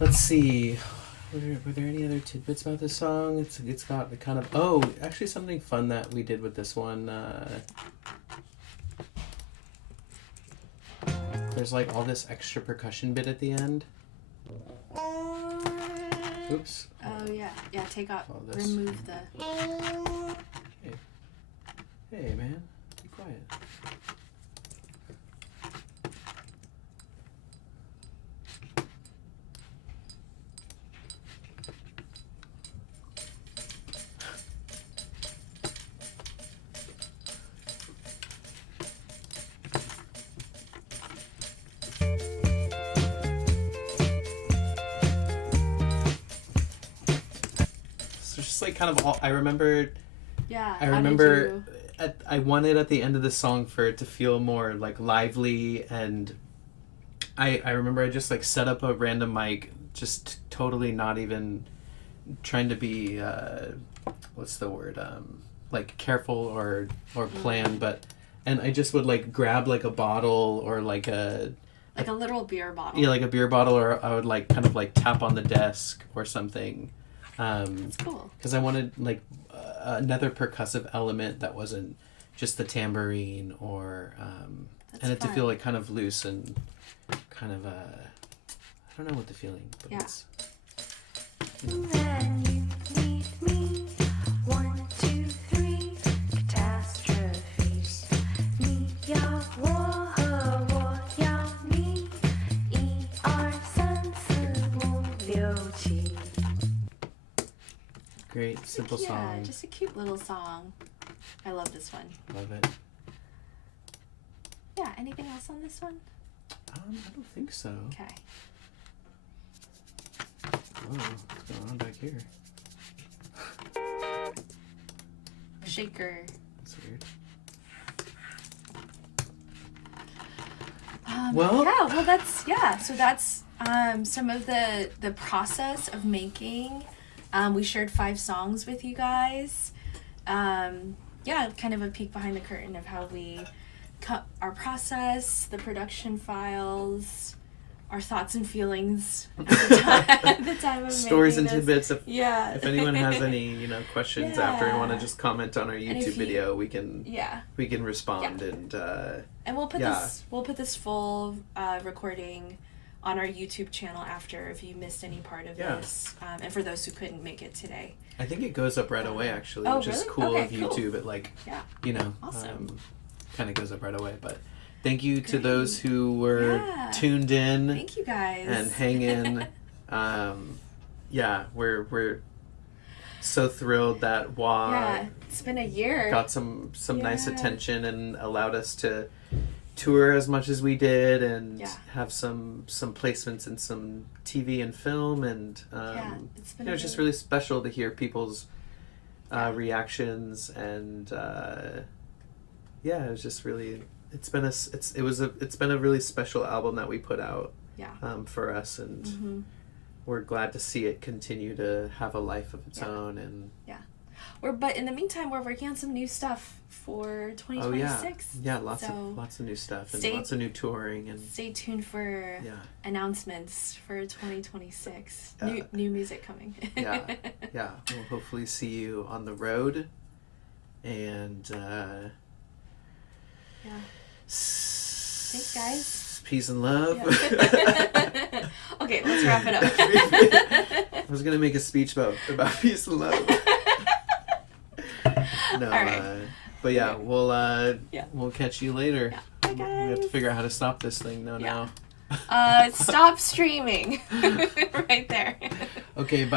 Let's see. Were there any other tidbits about this song? It's got the kind of actually something fun that we did with this one. There's like all this extra percussion bit at the end. Oops. Oh yeah, take off, remove the. Hey man, be quiet. kind of all. I remember. Yeah. I how did remember. you- I wanted at the end of the song for it to feel more like lively, and I remember I just like set up a random mic, just totally not even trying to be what's the word, like careful or planned, but and I just would like grab like a bottle or like a like a literal beer bottle. like a beer bottle, or I would like kind of like tap on the desk or something. That's cool. Because I wanted like another percussive element that wasn't just the tambourine or That's and it to fun. feel like kind of loose and kind of I don't know what the feeling, but Yeah. it's Then you need me. 1, 2, 3 catastrophes. 你要我和我要你。1、2、3、4、5、6、7。 great, simple Yeah, song. just a cute little song. I love this one. Love it. Yeah, anything else on this one? I don't think so. Okay. Whoa, what's going on back here? Shaker. That's weird. Well, so that's some of the process of making. We shared 5 songs with you guys. Kind of a peek behind the curtain of how we cut our process, the production files, our thoughts and feelings at the time of Stories and making this. tidbits. Yeah. If anyone has any questions after and want to Yeah. just comment on our if YouTube you- video, we can Yeah. respond and And we'll put Yeah. we'll put this full recording on our YouTube channel after if you missed any part of Yeah. this, and for those who couldn't make it today. I think it goes up right away actually, Oh, which is really? cool Okay, of cool. YouTube. It like Yeah. Awesome. kind of goes up right away. But thank you to Great. those who were Yeah. tuned in Thank you guys. and hang in. We're so thrilled that WA Yeah, it's been a year. got some nice Yeah. attention and allowed us to tour as much as we did and Yeah. have some placements in some TV and film, and It's been it was just really special to hear people's reactions, and it was just really it's been a really special album that we put out for us, and Mhm. we're glad to see it continue to have a life of its own. And But in the meantime, we're working on some new stuff for 2026. lots So of new stuff and stay- lots of new touring, and stay tuned for announcements for 2026. New music coming. Yeah, we'll hopefully see you on the road, and Thanks, guys. Peace and love. Yeah. Okay, let's wrap it up. I was gonna make a speech about peace and love. No, All right. but yeah, Okay. we'll catch you later. Bye, We have to guys. figure out how to stop this thing now. Stop streaming. Right there. Okay, bye.